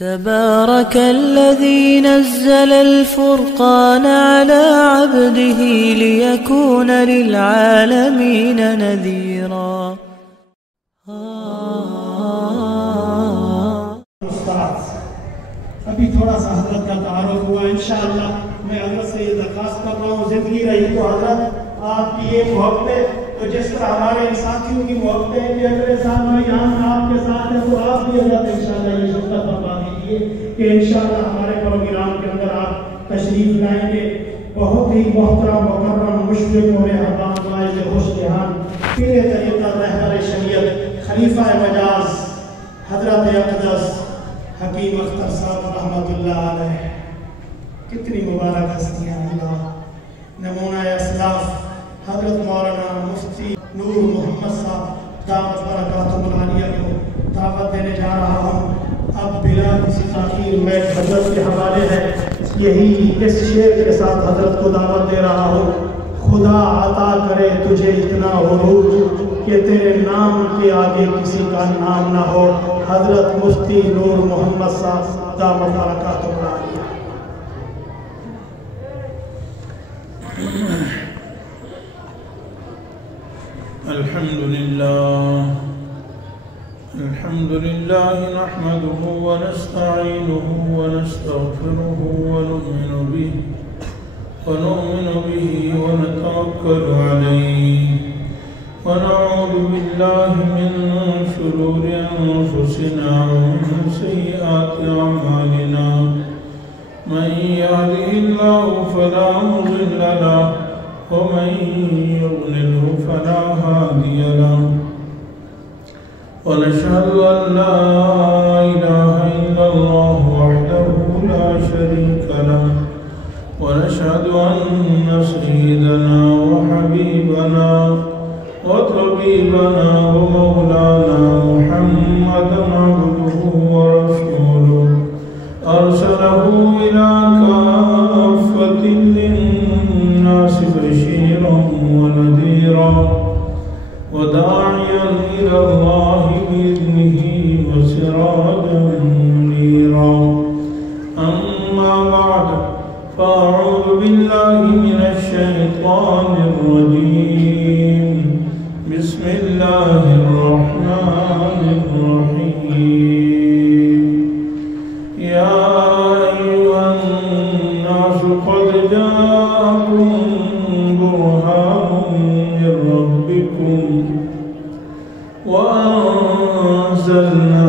تبارك الذي نزل الفرقان على عبده ليكون للعالمين نذيرا. ابھی تھوڑا سا حضرت کا تعارف ہوا، انشاءاللہ میں حضرت سے یہ درخواست کر رہا ہوں، زندگی رہی تو حضرت آپ کی ایک محبت تو جس طرح ہمارے ساتھیوں کی محبت ہے کہ اگلے سال میں یہاں آپ کے ساتھ ہیں تو آپ بھی حضرت انشاءاللہ یہ شکر فرما دیجیے کہ انشاءاللہ ہمارے پروگرام کے اندر آپ تشریف لائیں گے. بہت ہی محترم مکرم مشرف و مہربان واعظ خوش دہان پیر طریقہ رہبر شریعت خلیفہ مجاز حضرت اقدس حکیم اختر صاحب رحمت اللہ علیہ، کتنی مبارک ہستیاں اللہ. نمونہ اسلاف حضرت مولانا مفتی نور محمد صاحب دعوت برکاتہ العالیہ کو دعوت دینے جا رہا ہوں. اب بلا کسی تاخیر میں حضرت کے حوالے ہے، یہی اس شعر کے ساتھ حضرت کو دعوت دے رہا ہوں. خدا عطا کرے تجھے اتنا عروج کہ تیرے نام کے آگے کسی کا نام نہ ہو. حضرت مفتی نور محمد صاحب دعوت برکاتہ العالیہ. الحمد لله نحمده ونستعينه ونستغفره ونؤمن به ونتوكل عليه ونعوذ بالله من شرور أنفسنا ومن سيئات أعمالنا. من يهده الله فلا مضل له ومن يضلله فلا هادي له. ونشهد أن لا إله إلا الله وحده لا شريك له ونشهد أن سيدنا وحبيبنا وطبيبنا ومولانا محمدا عبده ورسوله أرسله إلى كافة للناس بشيرا ونذيرا وداعيا إلى الله بإذنه وسراجا منيرا. أما بعد فأعوذ بالله من الشيطان الرجيم. بسم الله الرحمن الرحيم. يا أيها الناس قد جاءكم برهان من ربكم وأنزلنا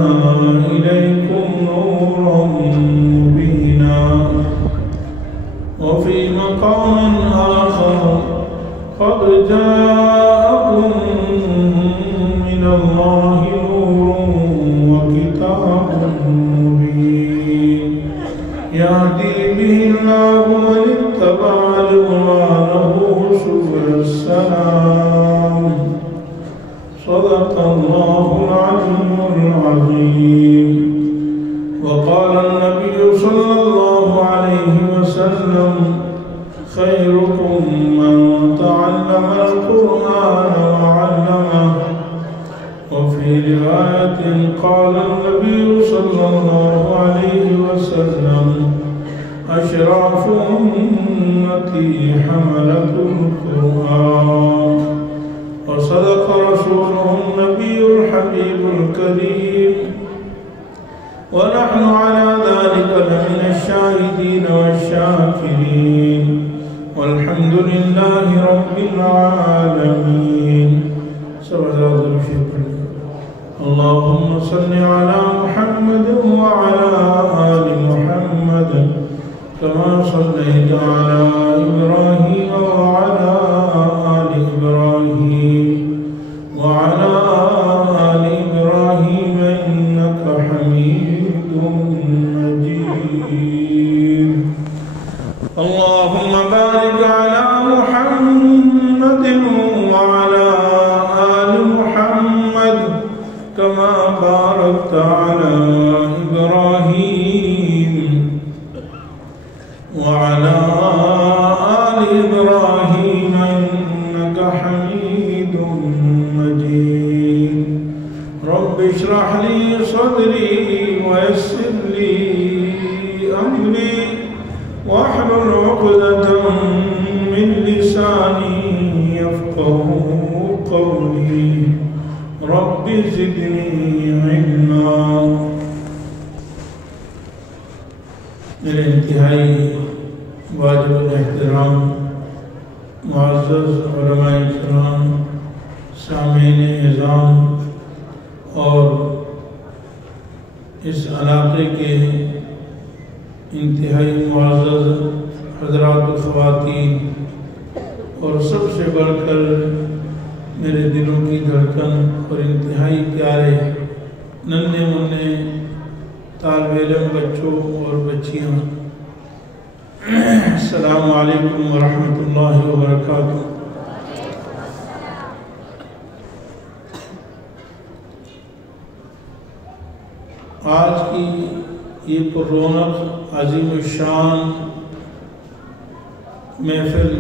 إليكم نورا مبينا. وفي مقام آخر قد جاءكم من الله نور وكتاب مبين يهدي به الله من اتبع رضوانه سبل السلام. صدق الله العلي العظيم. وقال النبي صلى الله عليه وسلم خيركم من تعلم القرآن وعلمه. وفي رواية قال النبي صلى الله عليه وسلم أشراف أمتي حملة القرآن. وصدق رسوله النبي الحبيب الكريم ونحن على ذلك لمن الشاهدين والشاكرين والحمد لله رب العالمين. اللهم صل على محمد وعلى آل محمد كما صليت على إبراهيم وعلى آل إبراهيم وعلى آل إبراهيم إنك حميد مجيد. اللهم بارك على محمد وعلى آل محمد كما باركت على لي أمري واحلل عقدة من لساني يفقهوا قولي رب زدني علما. میرے انتہائی واجب الاحترام معزز علماء کرام، سامعین اعظام اور اس علاقے کے انتہائی معزز حضرات و خواتین، اور سب سے بڑھ کر میرے دلوں کی دھڑکن اور انتہائی پیارے ننھے منھے طالب علم بچوں اور بچیاں، السلام علیکم ورحمۃ اللہ وبرکاتہ۔ آج کی یہ پررونق عظیم الشان محفل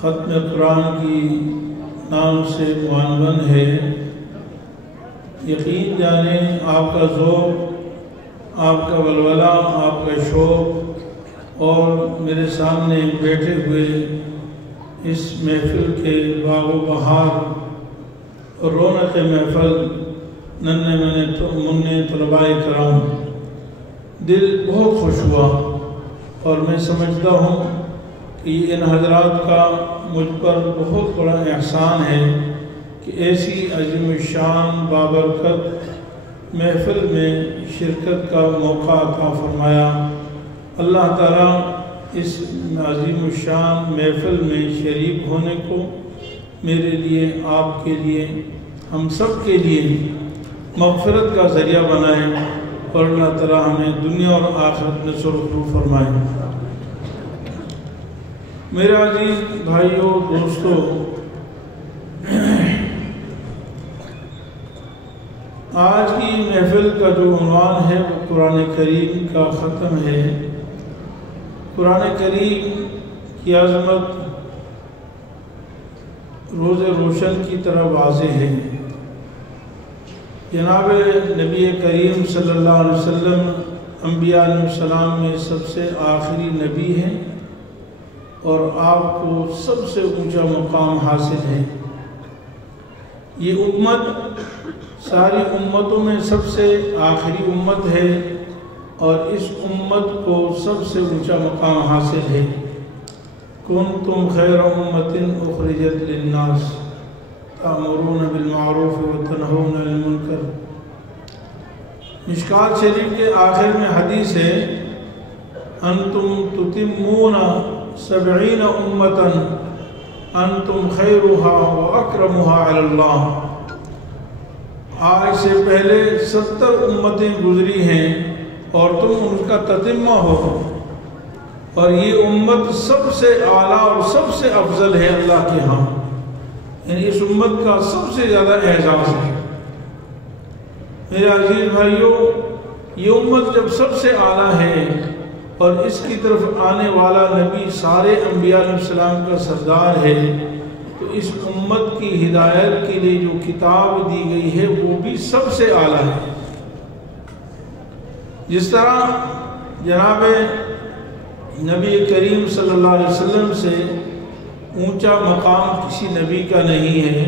ختم قرآن کی نام سے عنوان ہے۔ یقین جانیں آپ کا ذوق، آپ کا ولولہ، آپ کا شوق اور میرے سامنے بیٹھے ہوئے اس محفل کے باغ و بہار اور رونق محفل ننھے منھے طلباء کرام، دل بہت خوش ہوا، اور میں سمجھتا ہوں کہ ان حضرات کا مجھ پر بہت بڑا احسان ہے کہ ایسی عظیم الشان بابرکت محفل میں شرکت کا موقع عطا فرمایا۔ اللہ تعالیٰ اس عظیم الشان محفل میں شریک ہونے کو میرے لیے، آپ کے لیے، ہم سب کے لیے مغفرت کا ذریعہ بنائے، اور اللہ تعالیٰ ہمیں دنیا اور آخرت میں سرخرو فرمائے۔ میرے عزیز بھائیوں، دوستو، آج کی محفل کا جو عنوان ہے وہ قرآن کریم کا ختم ہے۔ قرآن کریم کی عظمت روز روشن کی طرح واضح ہے۔ جناب نبی کریم صلی اللہ علیہ وسلم انبیاء علیہ السلام میں سب سے آخری نبی ہیں، اور آپ کو سب سے اونچا مقام حاصل ہے۔ یہ امت ساری امتوں میں سب سے آخری امت ہے، اور اس امت کو سب سے اونچا مقام حاصل ہے۔ کنتم خیر امت اخرجت للناس تأمرون بالمعروف وتنہون عن المنکر۔ مشکوٰۃ شریف کے آخر میں حدیث ہے، انتم تتمون 70 امتا انتم خیرها واکرمها علی اللہ۔ آج سے پہلے 70 امتیں گزری ہیں اور تم ان کا تتمہ ہو، اور یہ امت سب سے اعلیٰ اور سب سے افضل ہے اللہ کے ہاں، یعنی اس امت کا سب سے زیادہ اعزاز ہے۔ میرے عزیز بھائیوں، یہ امت جب سب سے اعلیٰ ہے اور اس کی طرف آنے والا نبی سارے انبیاء علیہ السلام کا سردار ہے، تو اس امت کی ہدایت کے لیے جو کتاب دی گئی ہے وہ بھی سب سے اعلیٰ ہے۔ جس طرح جناب نبی کریم صلی اللہ علیہ وسلم سے اونچا مقام کسی نبی کا نہیں ہے،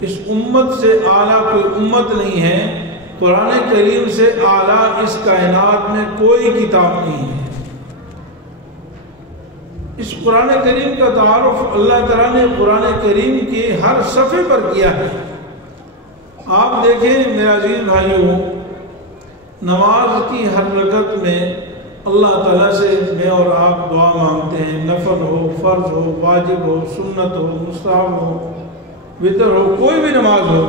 اس امت سے اعلیٰ کوئی امت نہیں ہے، قرآن کریم سے اعلیٰ اس کائنات میں کوئی کتاب نہیں ہے۔ اس قرآن کریم کا تعارف اللہ تعالیٰ نے قرآن کریم کے ہر صفحے پر کیا ہے۔ آپ دیکھیں میرے عزیز بھائیوں، نماز کی ہر رکعت میں اللہ تعالیٰ سے میں اور آپ دعا مانگتے ہیں، نفل ہو، فرض ہو، واجب ہو، سنت ہو، مستحب ہو، وتر ہو، کوئی بھی نماز ہو،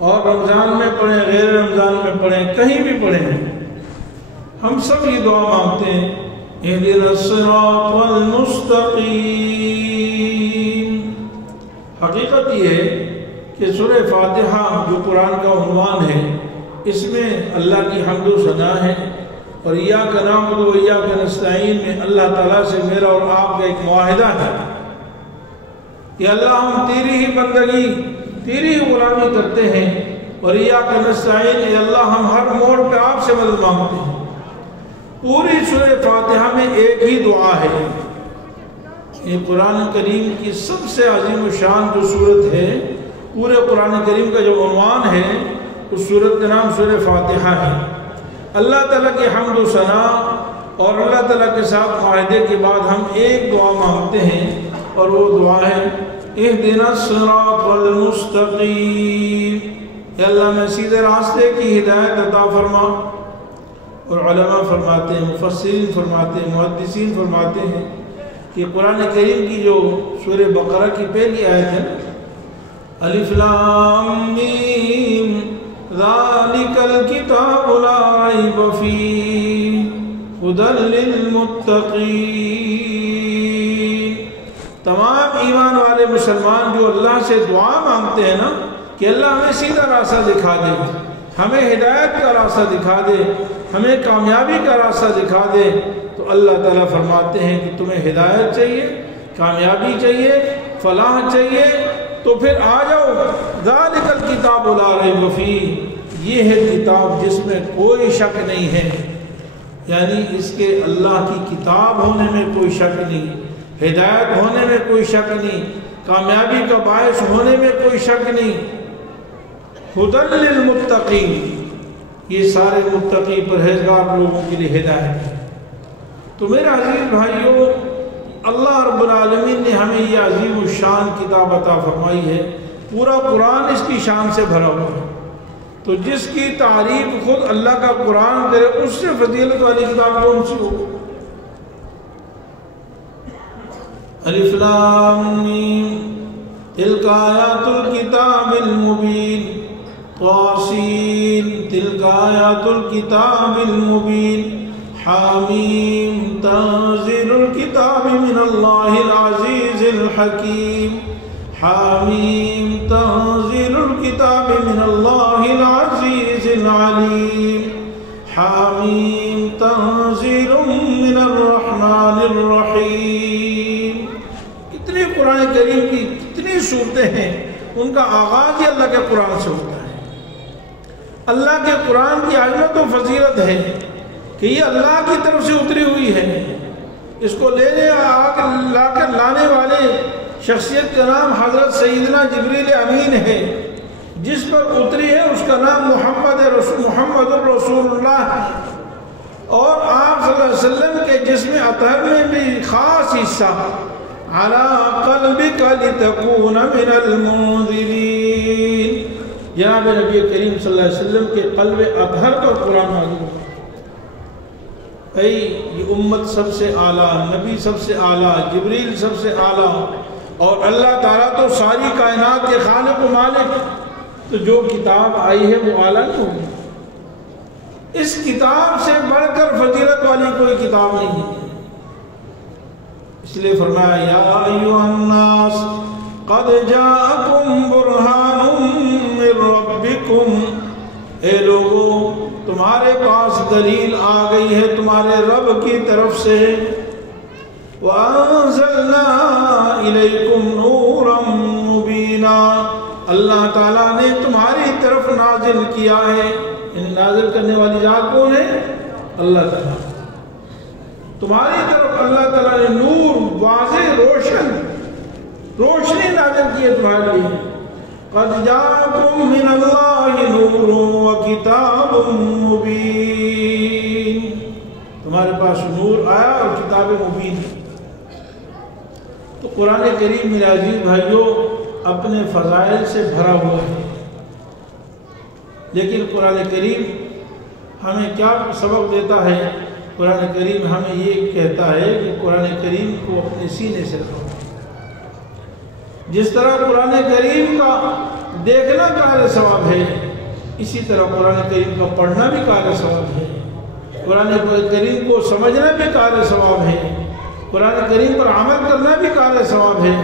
اور رمضان میں پڑھیں، غیر رمضان میں پڑھیں، کہیں بھی پڑھیں، ہم سب یہ دعا مانگتے ہیں، اہدنا الصراط المستقیم۔ حقیقت یہ ہے کہ سورہ فاتحہ جو قرآن کا عنوان ہے، اس میں اللہ کی حمد و ثنا ہے، اور ایاک نعبد و ایاک نستعین میں اللہ تعالیٰ سے میرا اور آپ کا ایک معاہدہ ہے کہ اللہ ہم تیری ہی بندگی، تیری ہی غلامی کرتے ہیں، اور ایاک نستعین، اے اللہ ہم ہر موڑ پہ آپ سے مدد مانگتے ہیں۔ پوری سورہ فاتحہ میں ایک ہی دعا ہے۔ یہ قرآن کریم کی سب سے عظیم و شان جو سورت ہے، پورے قرآن کریم کا جو عنوان ہے اس سورت کا نام سورہ فاتحہ ہے۔ اللہ تعالیٰ کی حمد و ثنا اور اللہ تعالیٰ کے ساتھ معاہدے کے بعد ہم ایک دعا مانگتے ہیں، اور وہ دعا ہے اہدنا الصراط المستقیم، اے اللہ میں سیدھے راستے کی ہدایت عطا فرما۔ اور علماء فرماتے ہیں، مفسرین فرماتے ہیں، محدثین فرماتے ہیں کہ قرآن کریم کی جو سورہ بقرہ کی پہلی آیت ہے الف لام میم ذالک الکتاب لا ریب فیہ ھدی للمتقین، تمام ایمان والے مسلمان جو اللہ سے دعا مانگتے ہیں نا کہ اللہ ہمیں سیدھا راستہ دکھا دے، ہمیں ہدایت کا راستہ دکھا دے، ہمیں کامیابی کا راستہ دکھا دے، تو اللہ تعالیٰ فرماتے ہیں کہ تمہیں ہدایت چاہیے، کامیابی چاہیے، فلاح چاہیے، تو پھر آ جاؤ ذالک الکتاب لا ریب فیہ، یہ ہے کتاب جس میں کوئی شک نہیں ہے، یعنی اس کے اللہ کی کتاب ہونے میں کوئی شک نہیں، ہدایت ہونے میں کوئی شک نہیں، کامیابی کا باعث ہونے میں کوئی شک نہیں۔ ھدی للمتقین، یہ سارے متقی پرہیزگار لوگوں کے لیے ہدایت ہے۔ تو میرے عزیز بھائیوں، اللہ رب العالمین نے ہمیں یہ عظیم الشان کتاب عطا فرمائی ہے، پورا قرآن اس کی شان سے بھرا ہوا ہے، تو جس کی تعریف خود اللہ کا قرآن کرے اس سے فضیلت والی کتاب کون سی ہو؟ الف لام میم تلک آیات الکتاب المبین، طاسین تلک آیات الکتاب المبین، حامیم تنزیل الکتاب من اللہ العزیز الحکیم، حامیم تنزیل الکتاب من اللہ العزیز العلیم، حامیم تنزیل من الرحمن الرحیم۔ کتنی قرآن کریم کی کتنی صورتیں ہیں، ان کا آغاز ہی اللہ کے قرآن سے ہوتا ہے۔ اللہ کے قرآن کی عظمت و فضیلت ہے کہ یہ اللہ کی طرف سے اتری ہوئی ہے، اس کو لانے والے شخصیت کا نام حضرت سیدنا جبریل امین ہے، جس پر اتری ہے اس کا نام محمد الرسول اللہ ہے، اور آپ صلی اللہ علیہ وسلم کے جسم اطہر میں بھی خاص حصہ عَلَىٰ قَلْبِكَ لِتَكُونَ مِنَ الْمُنذِرِينَ، جناب نبی کریم صلی اللہ علیہ وسلم کے قلب اطہر پر قرآن نازل ہوا۔ اے یہ امت سب سے اعلیٰ، نبی سب سے اعلیٰ، جبریل سب سے اعلیٰ، اور اللہ تعالیٰ تو ساری کائنات کے خالق و مالک، تو جو کتاب آئی ہے وہ اعلیٰ نہیں ہوگی۔ اس کتاب سے بڑھ کر فضیلت والی کوئی کتاب نہیں ہے، اس لیے فرمایا یا ایھا الناس قد جاءکم برہان من ربکم، اے لوگوں تمہارے پاس دلیل آ گئی ہے تمہارے رب کی طرف سے، وَأَنزَلْنَا إِلَيْكُمْ نُورًا مُبِينًا، اللہ تعالیٰ نے تمہاری طرف نازل کیا ہے، ان نازل کرنے والی ذات کون ہے؟ اللہ تعالیٰ۔ تمہاری طرف اللہ تعالیٰ نے نور، واضح روشنی نازل کی ہے تمہارے لیے۔ قد جاءکم من اللہ نور وکتاب مبین، تمہارے پاس نور آیا اور کتاب مبین۔ تو قرآن کریم میرے عزیز بھائیوں اپنے فضائل سے بھرا ہوا ہے، لیکن قرآن کریم ہمیں کیا سبق دیتا ہے؟ قرآن کریم ہمیں یہ کہتا ہے کہ قرآن کریم کو اپنے سینے سے رکھو۔ جس طرح قرآن کریم کا دیکھنا قائل ثواب ہے، اسی طرح قرآن کریم کا پڑھنا بھی قائل ثواب ہے، قرآن کریم کو سمجھنا بھی قائل ثواب ہے، قرآن کریم پر عمل کرنا بھی قائل ثواب ہے،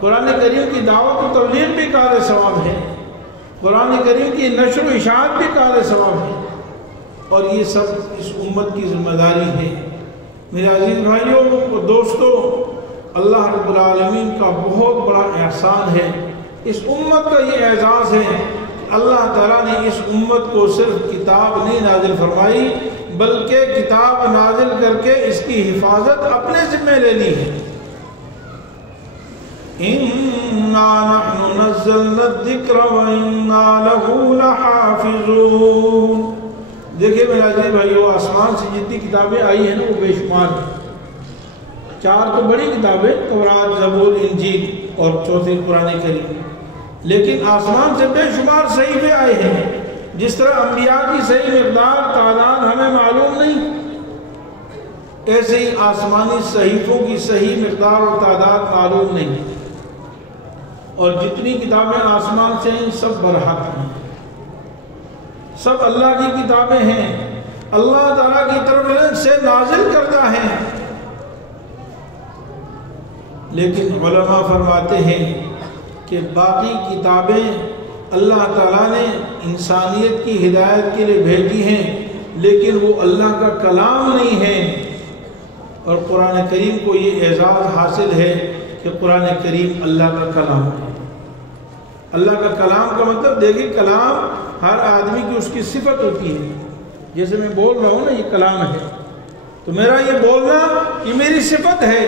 قرآن کریم کی دعوت و تبلیغ بھی قائل ثواب ہے، قرآن کریم کی نشر و اشاعت بھی قائل ثواب ہے، اور یہ سب اس امت کی ذمہ داری ہے۔ میرے عزیز بھائیوں و دوستوں، اللہ رب العالمین کا بہت بڑا احسان ہے، اس امت کا یہ اعزاز ہے کہ اللہ تعالیٰ نے اس امت کو صرف کتاب نہیں نازل فرمائی بلکہ کتاب نازل کر کے اس کی حفاظت اپنے ذمہ لے لی ہے۔ اِنَّا نَحْنُ نَزَّلْنَا الذِّكْرَ وَإِنَّا لَهُ لَحَافِظُونَ۔ دیکھیں میرے عزیز بھائیو، آسمان سے جتنی کتابیں آئی ہیں نا وہ بے شمار ہیں۔ 4 تو بڑی کتابیں، تورات، زبور، انجیل اور چوتھی قرآن کریم، لیکن آسمان سے بے شمار صحیفے آئے ہیں۔ جس طرح انبیاء کی صحیح مقدار تعداد ہمیں معلوم نہیں، ایسے ہی آسمانی صحیفوں کی صحیح مقدار اور تعداد معلوم نہیں، اور جتنی کتابیں آسمان سے ہیں سب برحق ہیں، سب اللہ کی کتابیں ہیں، اللہ تعالیٰ کی طرف سے نازل کردہ ہیں۔ لیکن علماء فرماتے ہیں کہ باقی کتابیں اللہ تعالیٰ نے انسانیت کی ہدایت کے لیے بھیجی ہیں، لیکن وہ اللہ کا کلام نہیں ہے، اور قرآن کریم کو یہ اعزاز حاصل ہے کہ قرآن کریم اللہ کا کلام ہے۔ اللہ کا کلام کا مطلب دیکھیں، کلام ہر آدمی کی اس کی صفت ہوتی ہے۔ جیسے میں بول رہا ہوں نا، یہ کلام ہے، تو میرا یہ بولنا یہ میری صفت ہے،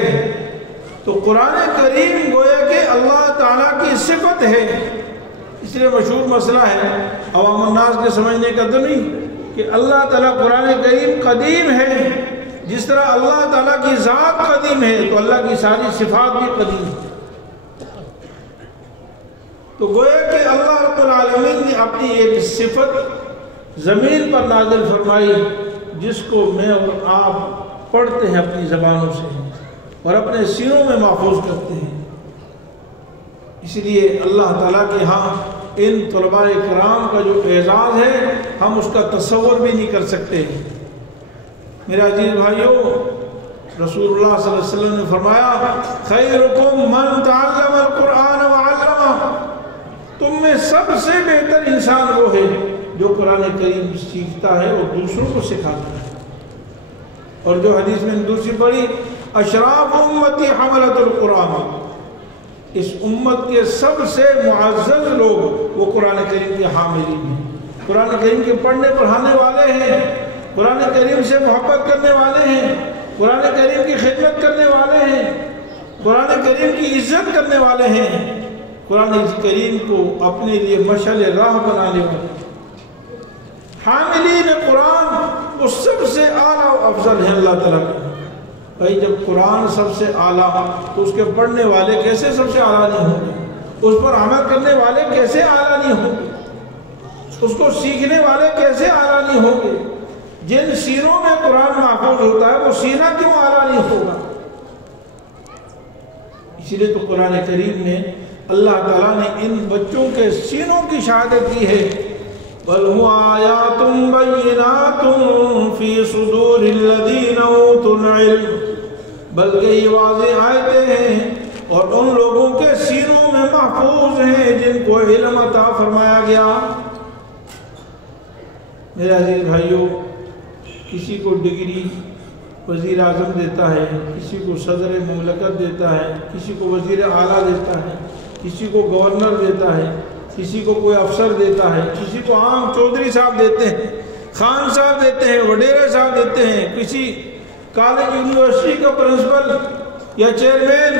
تو قرآن کریم گویا کہ اللہ تعالیٰ کی صفت ہے۔ اس لیے مشہور مسئلہ ہے عوام الناس کے سمجھنے کا تو نہیں کہ اللہ تعالیٰ قرآن کریم قدیم ہے، جس طرح اللہ تعالیٰ کی ذات قدیم ہے تو اللہ کی ساری صفات بھی قدیم ہے۔ تو گویا کہ اللہ رب العالمین نے اپنی ایک صفت زمین پر نازل فرمائی، جس کو میں اور آپ پڑھتے ہیں اپنی زبانوں سے اور اپنے سینوں میں محفوظ کرتے ہیں۔ اس لیے اللہ تعالیٰ کے ہاں ان طلباء کرام کا جو اعزاز ہے ہم اس کا تصور بھی نہیں کر سکتے۔ میرے عزیز بھائیو، رسول اللہ صلی اللہ علیہ وسلم نے فرمایا خیرکم من تعلم القرآن وعلمہ، تم میں سب سے بہتر انسان وہ ہے جو قرآن کریم سیکھتا ہے اور دوسروں کو سکھاتا ہے۔ اور جو حدیث میں نے دوسری پڑھی، اشراف امتی حملۃ القرآن، اس امت کے سب سے معزز لوگ وہ قرآن کریم کے حاملین ہیں، قرآن کریم کے پڑھنے پڑھانے والے ہیں، قرآن کریم سے محبت کرنے والے ہیں، قرآن کریم کی خدمت کرنے والے ہیں، قرآن کریم کی عزت کرنے والے ہیں، قرآن کریم کو اپنے لیے مشعل راہ بنانے والے حاملین قرآن، وہ سب سے اعلیٰ و افضل ہیں اللہ تعالیٰ کے۔ بھائی جب قرآن سب سے اعلیٰ تو اس کے پڑھنے والے کیسے سب سے اعلیٰ نہیں ہوں گے؟ اس پر عمل کرنے والے کیسے اعلیٰ نہیں ہوں گے؟ اس کو سیکھنے والے کیسے اعلیٰ نہیں ہوں گے؟ جن سینوں میں قرآن محفوظ ہوتا ہے وہ سینہ کیوں اعلیٰ نہیں ہوگا؟ اسی لیے تو قرآن کریم نے اللہ تعالیٰ نے ان بچوں کے سینوں کی شہادت کی ہے، بل هو آیات بینات فی صدور الذین اوتوا العلم، بلکہ یہ واضح آیتیں ہیں اور ان لوگوں کے سینوں میں محفوظ ہیں جن کو علم عطا فرمایا گیا۔ میرے عزیز بھائیوں، کسی کو ڈگری وزیر اعظم دیتا ہے، کسی کو صدر مملکت دیتا ہے، کسی کو وزیر اعلیٰ دیتا ہے، کسی کو گورنر دیتا ہے، کسی کو کوئی افسر دیتا ہے، کسی کو عام چودھری صاحب دیتے ہیں، خان صاحب دیتے ہیں، وڈیرے صاحب دیتے ہیں، کسی کالج یونیورسٹی کا پرنسپل یا چیئرمین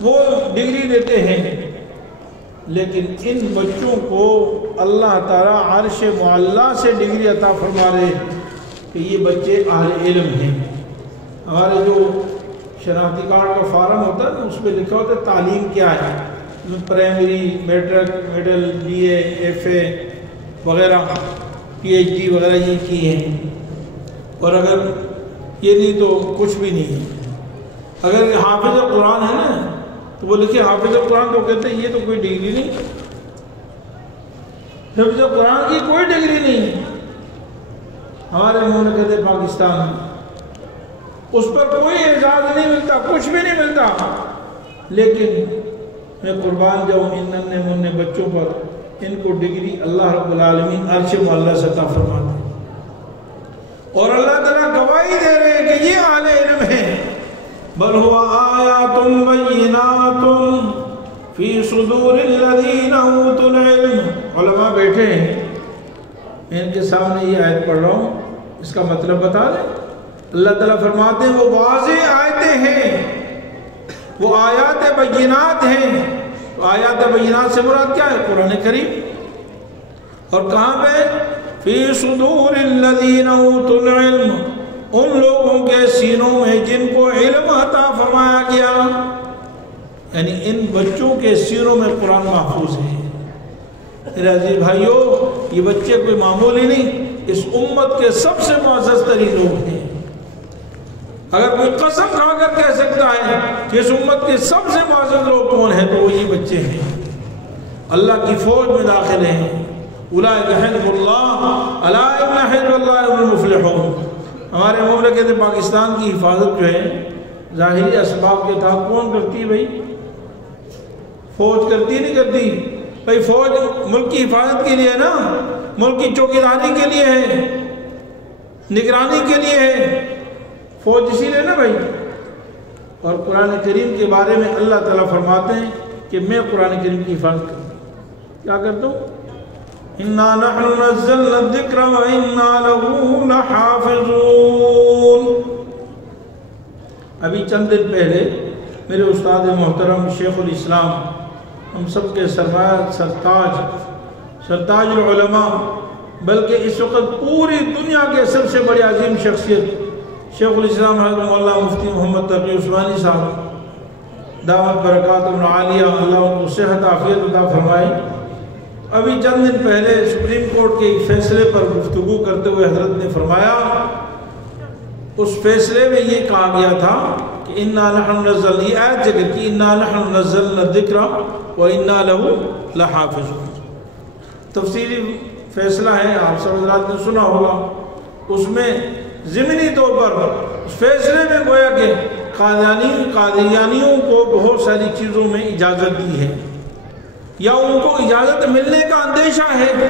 وہ ڈگری دیتے ہیں، لیکن ان بچوں کو اللہ تعالیٰ عرش معلیٰ سے ڈگری عطا فرما رہے ہیں کہ یہ بچے اہل علم ہیں۔ ہمارے جو شناختی کارڈ کا فارم ہوتا ہے اس پہ لکھا ہوتا ہے تعلیم کیا ہے، primary, matric, middle, B A, F A وغیرہ، پی ایچ ڈی وغیرہ یہ کی ہیں، اور اگر یہ نہیں تو کچھ بھی نہیں ہے۔ اگر حافظ قرآن ہے نا تو وہ لکھے حافظ قرآن تو کہتے ہیں یہ تو کوئی ڈگری نہیں، حفظ قرآن کی کوئی ڈگری نہیں۔ ہمارے مملکت پاکستان اس پر کوئی اعزاز نہیں ملتا، کچھ بھی نہیں ملتا، لیکن میں قربان جاؤں ان ننھے منھے بچوں پر، ان کو ڈگری اللہ رب العالمین عرش معلیٰ سے عطا فرماتا ہے، اور اللہ تعالیٰ گواہی دے رہے ہیں کہ یہ اہل علم ہیں۔ بل هو آیات بینات فی صدور الذین اوتوا العلم، علماء بیٹھے ہیں، میں ان کے سامنے یہ آیت پڑھ رہا ہوں، اس کا مطلب بتا دیں۔ اللہ تعالیٰ فرماتے ہیں وہ واضح آیتیں ہیں، وہ آیات بینات ہیں۔ تو آیات بینات سے مراد کیا ہے؟ قرآن کریم۔ اور کہاں پہ؟ فی صدور الذین اوتوا العلم، ان لوگوں کے سینوں میں جن کو علم عطا فرمایا گیا، یعنی ان بچوں کے سینوں میں قرآن محفوظ ہے۔ میرے عزیز بھائیوں، یہ بچے کوئی معمولی نہیں، اس امت کے سب سے معزز ترین لوگ ہیں۔ اگر کوئی قسم کھا کر کہہ سکتا ہے کہ اس امت کے سب سے معزز لوگ کون ہیں تو وہ یہ بچے ہیں، اللہ کی فوج میں داخل ہیں۔ اولئک حزب اللہ الا ان حزب اللہ هم المفلحون۔ ہمارے مملکت پاکستان کی حفاظت جو ہے ظاہری اسباب کے تحت کون کرتی ہے بھائی؟ فوج کرتی نہیں کرتی؟ بھائی فوج ملک کی حفاظت کے لیے ہے نا، ملک کی چوکیداری کے لیے ہے، نگرانی کے لیے ہے فوج، اسی لیے نا بھائی۔ اور قرآن کریم کے بارے میں اللہ تعالیٰ فرماتے ہیں کہ میں قرآن کریم کی حفاظت کرتا ہوں۔ کیا کرتا ہوں؟ اِنَّا نَحْنُ نَزَّلْنَا الذِّكْرَ وَإِنَّا لَهُ لَحَافِظُونَ۔ ابھی چند دن پہلے میرے استاد محترم شیخ الاسلام، ہم سب کے سرمایہ سرتاج العلماء، بلکہ اس وقت پوری دنیا کے سب سے بڑی عظیم شخصیت شیخ الاسلام حضرت مولانا مفتی محمد تقی عثمانی صاحب دامت برکاتہم العالیہ، اللہ ان کو صحت عافیت عطا فرمائے، ابھی چند دن پہلے سپریم کورٹ کے ایک فیصلے پر گفتگو کرتے ہوئے حضرت نے فرمایا، اس فیصلے میں یہ کہا گیا تھا کہ اِنَّا نَحْنُ نَزَّلْنَا، یہ آیت ذکر کی، اِنَّا نَحْنُ نَزَّلْنَا الذِّكْرَ وَإِنَّا لَهُ لَحَافِظُونَ۔ تفصیلی فیصلہ ہے، آپ سب حضرات نے سنا ہوگا۔ اس میں ضمنی طور پر اس فیصلے میں گویا کہ قادیانیوں کو بہت ساری چیزوں میں اجازت دی ہے، یا ان کو اجازت ملنے کا اندیشہ ہے،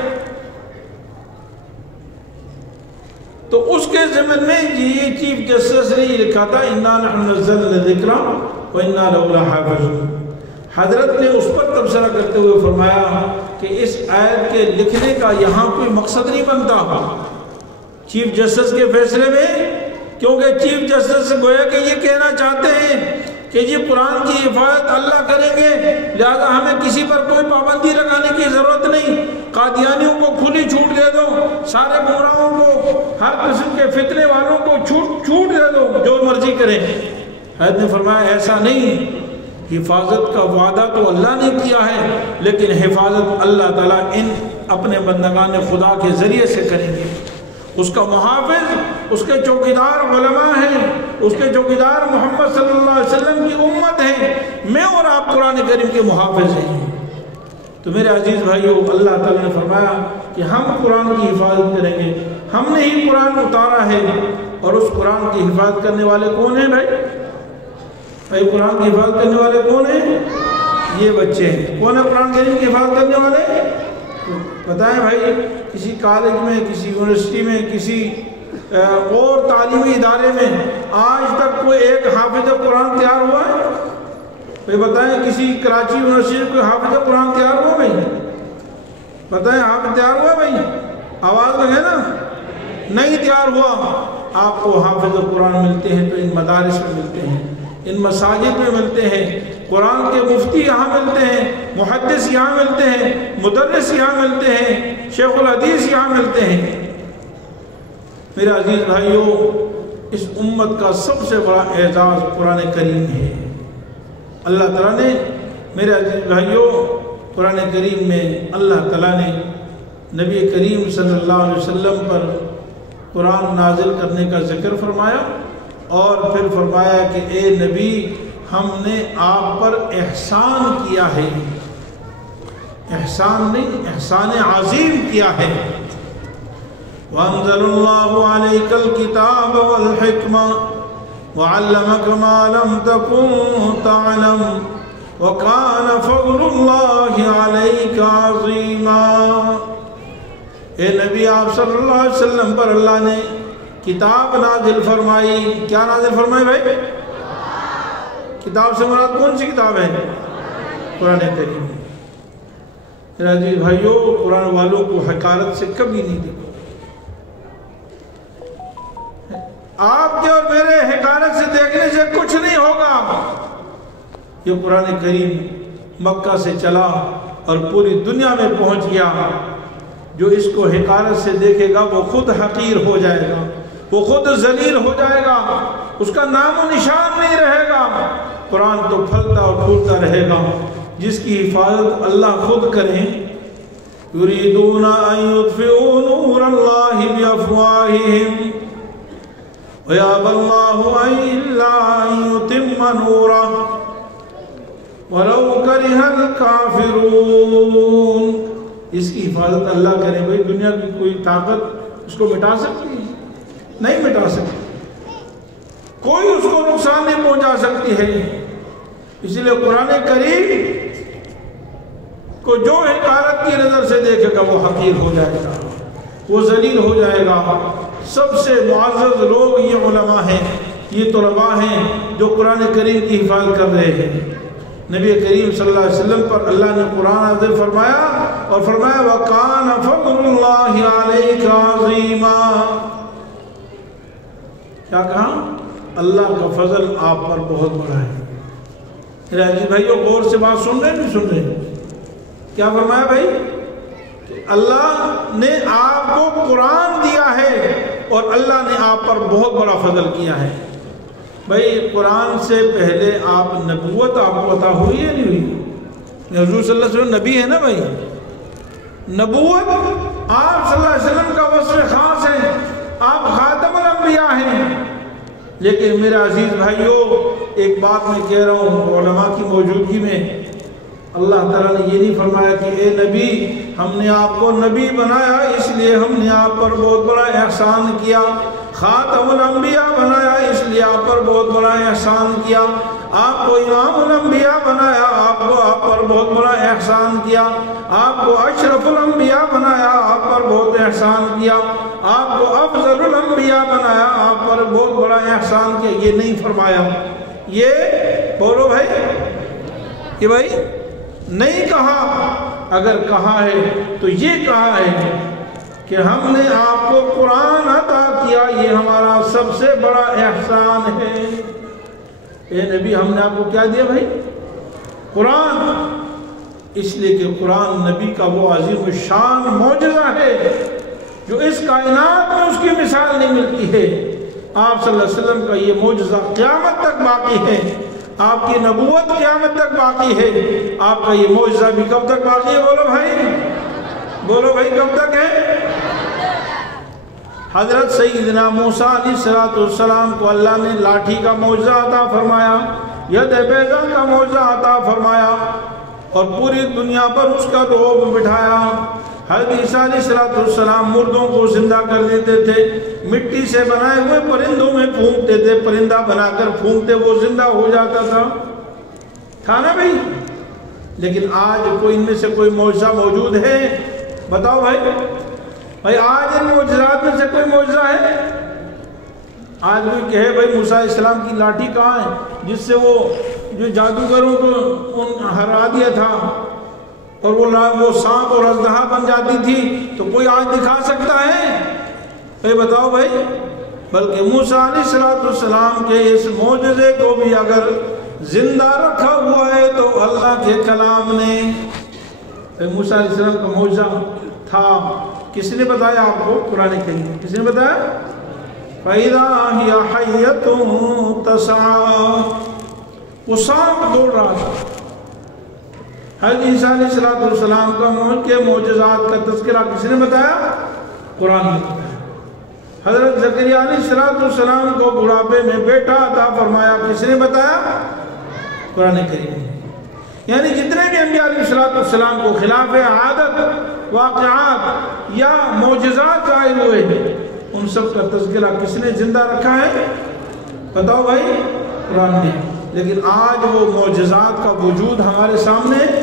تو اس کے ضمن میں یہ چیف جسٹس نے یہ لکھا تھا اِنَّا نَحْنُ نَزَّلْنَا الذِّكْرَ وَإِنَّا لَهُ لَحَافِظُونَ۔ حضرت نے اس پر تبصرہ کرتے ہوئے فرمایا کہ اس آیت کے لکھنے کا یہاں کوئی مقصد نہیں بنتا چیف جسٹس کے فیصلے میں، کیونکہ چیف جسٹس گویا کہ یہ کہنا چاہتے ہیں کہ یہ قرآن کی حفاظت اللہ کریں گے، لہذا ہمیں کسی پر کوئی پابندی لگانے کی ضرورت نہیں، قادیانیوں کو کھلی چھوٹ دے دو، سارے گمراہوں کو، ہر قسم کے فتنے والوں کو چھوٹ دے دو، جو مرضی کریں۔ حضرت نے فرمایا ایسا نہیں، حفاظت کا وعدہ تو اللہ نے کیا ہے، لیکن حفاظت اللہ تعالیٰ ان اپنے بندگان خدا کے ذریعے سے کریں گے۔ اس کا محافظ، اس کے چوکیدار علماء ہیں، اس کے چوکیدار محمد صلی اللہ علیہ وسلم کی امت ہے، میں اور آپ قرآن کریم کے محافظ ہیں۔ تو میرے عزیز بھائیو، اللہ تعالیٰ نے فرمایا کہ ہم قرآن کی حفاظت کریں گے، ہم نے ہی قرآن اتارا ہے، اور اس قرآن کی حفاظت کرنے والے کون ہیں بھائی قرآن کی حفاظت کرنے والے کون ہیں؟ یہ بچے ہیں۔ کون ہے قرآن کریم کی حفاظت کرنے والے؟ بتائیں بھائی، کسی کالج میں، کسی یونیورسٹی میں، کسی اور تعلیمی ادارے میں آج تک کوئی ایک حافظ قرآن تیار ہوا ہے؟ بھائی بتائیں، کسی کراچی یونیورسٹی میں کوئی حافظ قرآن تیار ہوا بھائی؟ بتائیں، حافظ تیار ہوا بھائی؟ آواز لگے نا، نہیں تیار ہوا۔ آپ کو حافظ قرآن ملتے ہیں تو ان مدارس میں ملتے ہیں، ان مساجد میں ملتے ہیں، قرآن کے مفتی یہاں ملتے ہیں، محدث یہاں ملتے ہیں، مدرس یہاں ملتے ہیں، شیخ الحدیث یہاں ملتے ہیں۔ میرے عزیز بھائیوں، اس امت کا سب سے بڑا اعزاز قرآن کریم ہے۔ اللہ تعالیٰ نے، میرے عزیز بھائیوں، قرآن کریم میں اللہ تعالیٰ نے نبی کریم صلی اللہ علیہ وسلم پر قرآن نازل کرنے کا ذکر فرمایا، اور پھر فرمایا کہ اے نبی، ہم نے آپ پر احسان کیا ہے، احسان نہیں، احسان عظیم کیا ہے۔ وَأَنزَلَ اللَّهُ عَلَيْكَ الْكِتَابَ وَالْحِكْمَةَ وَعَلَّمَكَ مَا لَمْ تَكُنْ تَعْلَمُ وَكَانَ فَضْلُ اللَّهِ عَلَيْكَ عَظِيمًا۔ اے نبی، آپ صلی اللہ علیہ وسلم پر اللہ نے کتاب نازل فرمائی۔ کیا نازل فرمائی بھائی؟ کتاب سے مراد کون سی کتاب ہے؟ قرآن کریم۔ عزیز بھائیوں، قرآن والوں کو حقارت سے کبھی نہیں دیکھو۔ آپ کے اور میرے حقارت سے دیکھنے سے کچھ نہیں ہوگا۔ یہ قرآن کریم مکہ سے چلا اور پوری دنیا میں پہنچ گیا۔ جو اس کو حقارت سے دیکھے گا وہ خود حقیر ہو جائے گا، وہ خود ذلیل ہو جائے گا، اس کا نام و نشان نہیں رہے گا۔ قرآن تو پھلتا اور پھولتا رہے گا، جس کی حفاظت اللہ خود کریں۔ یریدون ان یطفئوا نور اللہ بافواہہم ویابی اللہ الا ان یتم نورہ ولو کرہ الکافرون۔ اس کی حفاظت اللہ کرے۔ بھئی دنیا کی کوئی طاقت اس کو مٹا سکتی ہے؟ نہیں مٹا سکتی، کوئی اس کو نقصان نہیں پہنچا سکتی ہے۔ اس لیے قرآن کریم کو جو حقارت کی نظر سے دیکھے گا وہ حقیر ہو جائے گا، وہ ذلیل ہو جائے گا۔ سب سے معزز لوگ یہ علماء ہیں، یہ طلباء ہیں جو قرآن کریم کی حفاظت کر رہے ہیں۔ نبی کریم صلی اللہ علیہ وسلم پر اللہ نے قرآن نازل فرمایا اور فرمایا وَقَانَ فَضْلُ اللَّهِ عَلَيْكَ عَظِيمًا۔ کیا کہا؟ اللہ کا فضل آپ پر بہت بڑا ہے۔ راجی بھائیو غور سے بات سن رہے نہیں سن رہے؟ کیا فرمایا بھائی؟ کہ اللہ نے آپ کو قرآن دیا ہے اور اللہ نے آپ پر بہت بڑا فضل کیا ہے۔ بھائی قرآن سے پہلے آپ نبوت آپ کو عطا ہوئی ہے نہیں ہوئی؟ حضور صلی اللہ علیہ وسلم نبی ہے نا بھائی، نبوت آپ صلی اللہ علیہ وسلم کا وصف خاص ہے، آپ خاتم الانبیاء ہیں۔ لیکن میرے عزیز بھائیوں ایک بات میں کہہ رہا ہوں، علماء کی موجودگی میں اللہ تعالیٰ نے یہ نہیں فرمایا کہ اے نبی ہم نے آپ کو نبی بنایا اس لیے ہم نے آپ پر بہت بڑا احسان کیا، خاتم الانبیاء بنایا اس لیے آپ پر بہت بڑا احسان کیا، آپ کو امام الانبیاء بنایا آپ پر بہت بڑا احسان کیا، آپ کو اشرف الانبیاء بنایا آپ پر بہت احسان کیا، آپ کو افضل الانبیاء بنایا آپ پر بہت بڑا احسان کیا۔ یہ نہیں فرمایا، یہ بولو بھائی، کہ بھائی نہیں کہا۔ اگر کہا ہے تو یہ کہا ہے کہ ہم نے آپ کو قرآن عطا کیا، یہ ہمارا سب سے بڑا احسان ہے۔ اے نبی ہم نے آپ کو کیا دیا بھائی؟ قرآن۔ اس لیے کہ قرآن نبی کا وہ عظیم الشان معجزہ ہے جو اس کائنات میں اس کی مثال نہیں ملتی ہے۔ آپ صلی اللہ علیہ وسلم کا یہ معجزہ قیامت تک باقی ہے، آپ کی نبوت قیامت تک باقی ہے، آپ کا یہ معجزہ بھی کب تک باقی ہے؟ بولو بھائی، بولو بھائی کب تک ہے؟ حضرت سیدنا موسیٰ علیہ السلام کو اللہ نے لاٹھی کا معجزہ عطا فرمایا، ید بیضا کا معجزہ عطا فرمایا اور پوری دنیا پر اس کا رعب بٹھایا۔ حضرت عیسیٰ علیہ السلام مردوں کو زندہ کر دیتے تھے، مٹی سے بنائے ہوئے پرندوں میں پھونکتے تھے، پرندہ بنا کر پھونکتے وہ زندہ ہو جاتا تھا نا بھائی؟ لیکن آج کوئی ان میں سے کوئی معجزہ موجود ہے؟ بتاؤ بھائی، آج ان معجزات میں سے کوئی معجزہ ہے؟ آج کوئی کہے بھائی موسیٰ علیہ السلام کی لاٹھی کہاں ہے جس سے وہ جو جادوگروں کو ہرا دیا تھا اور وہ سانپ اور اژدہا بن جاتی تھی، تو کوئی آج دکھا سکتا ہے؟ بھائی بتاؤ بھائی۔ بلکہ موسیٰ علیہ السلام کے اس معجزے کو بھی اگر زندہ رکھا ہوا ہے تو اللہ کے کلام نے۔ موسیٰ علیہ السلام کا معجزہ تھا، کس نے بتایا آپ کو؟ قرآن کریم۔ کس نے بتایا؟ فَإِذَا هِيَ حَيَّةٌ تَسْعَىٰ، وہ سانپ دوڑ رہا تھا۔ حضرت عیسیٰ علیہ السلام کے معجزات کا تذکرہ کس نے بتایا؟ قرآن نے بتایا۔ حضرت زکریا علیہ السلام کو بڑھاپے میں بیٹا عطا فرمایا، کس نے بتایا؟ قرآن کریم نے۔ یعنی جتنے بھی انبیاء علیہ السلام کو خلاف عادت واقعات یا معجزات ظاہر ہوئے ہیں، ان سب کا تذکرہ کس نے زندہ رکھا ہے؟ بتاؤ بھائی، قرآن نے۔ لیکن آج وہ معجزات کا وجود ہمارے سامنے،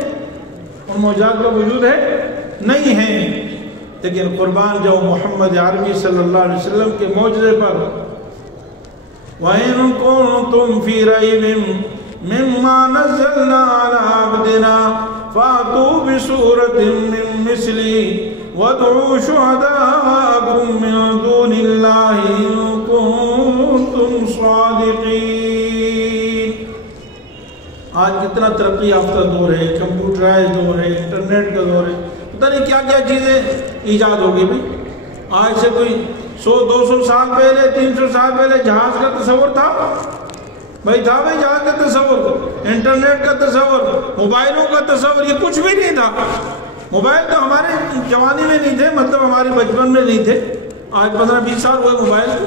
ان معجزات کا وجود ہے نہیں ہے۔ لیکن قربان جو محمد عربی صلی اللہ علیہ وسلم کے معجزے پر وَإِن كُنتُمْ فِي رَيْبٍ مِّمَّا نَزَّلْنَا عَلَىٰ عَبْدِنَا فَأْتُوا بِسُورَةٍ مِّن مِّثْلِهِ وَادْعُوا شُهَدَاءَكُم مِّن دُونِ اللَّهِ إِن كُنتُمْ صَادِقِينَ۔ آج کتنا ترقی یافتہ دور ہے، کمپیوٹرائز دور ہے، انٹرنیٹ کا دور ہے، پتہ نہیں کیا کیا چیزیں ایجاد ہو گئی بھائی۔ آج سے کوئی 100-200 سال پہلے، 300 سال پہلے جہاز کا تصور تھا بھائی، تھا بھائی جہاز کا تصور، انٹرنیٹ کا تصور، موبائلوں کا تصور، یہ کچھ بھی نہیں تھا۔ موبائل تو ہمارے جوانی میں نہیں تھے، مطلب ہمارے بچپن میں نہیں تھے، آج 15-20 سال ہوئے موبائل کو،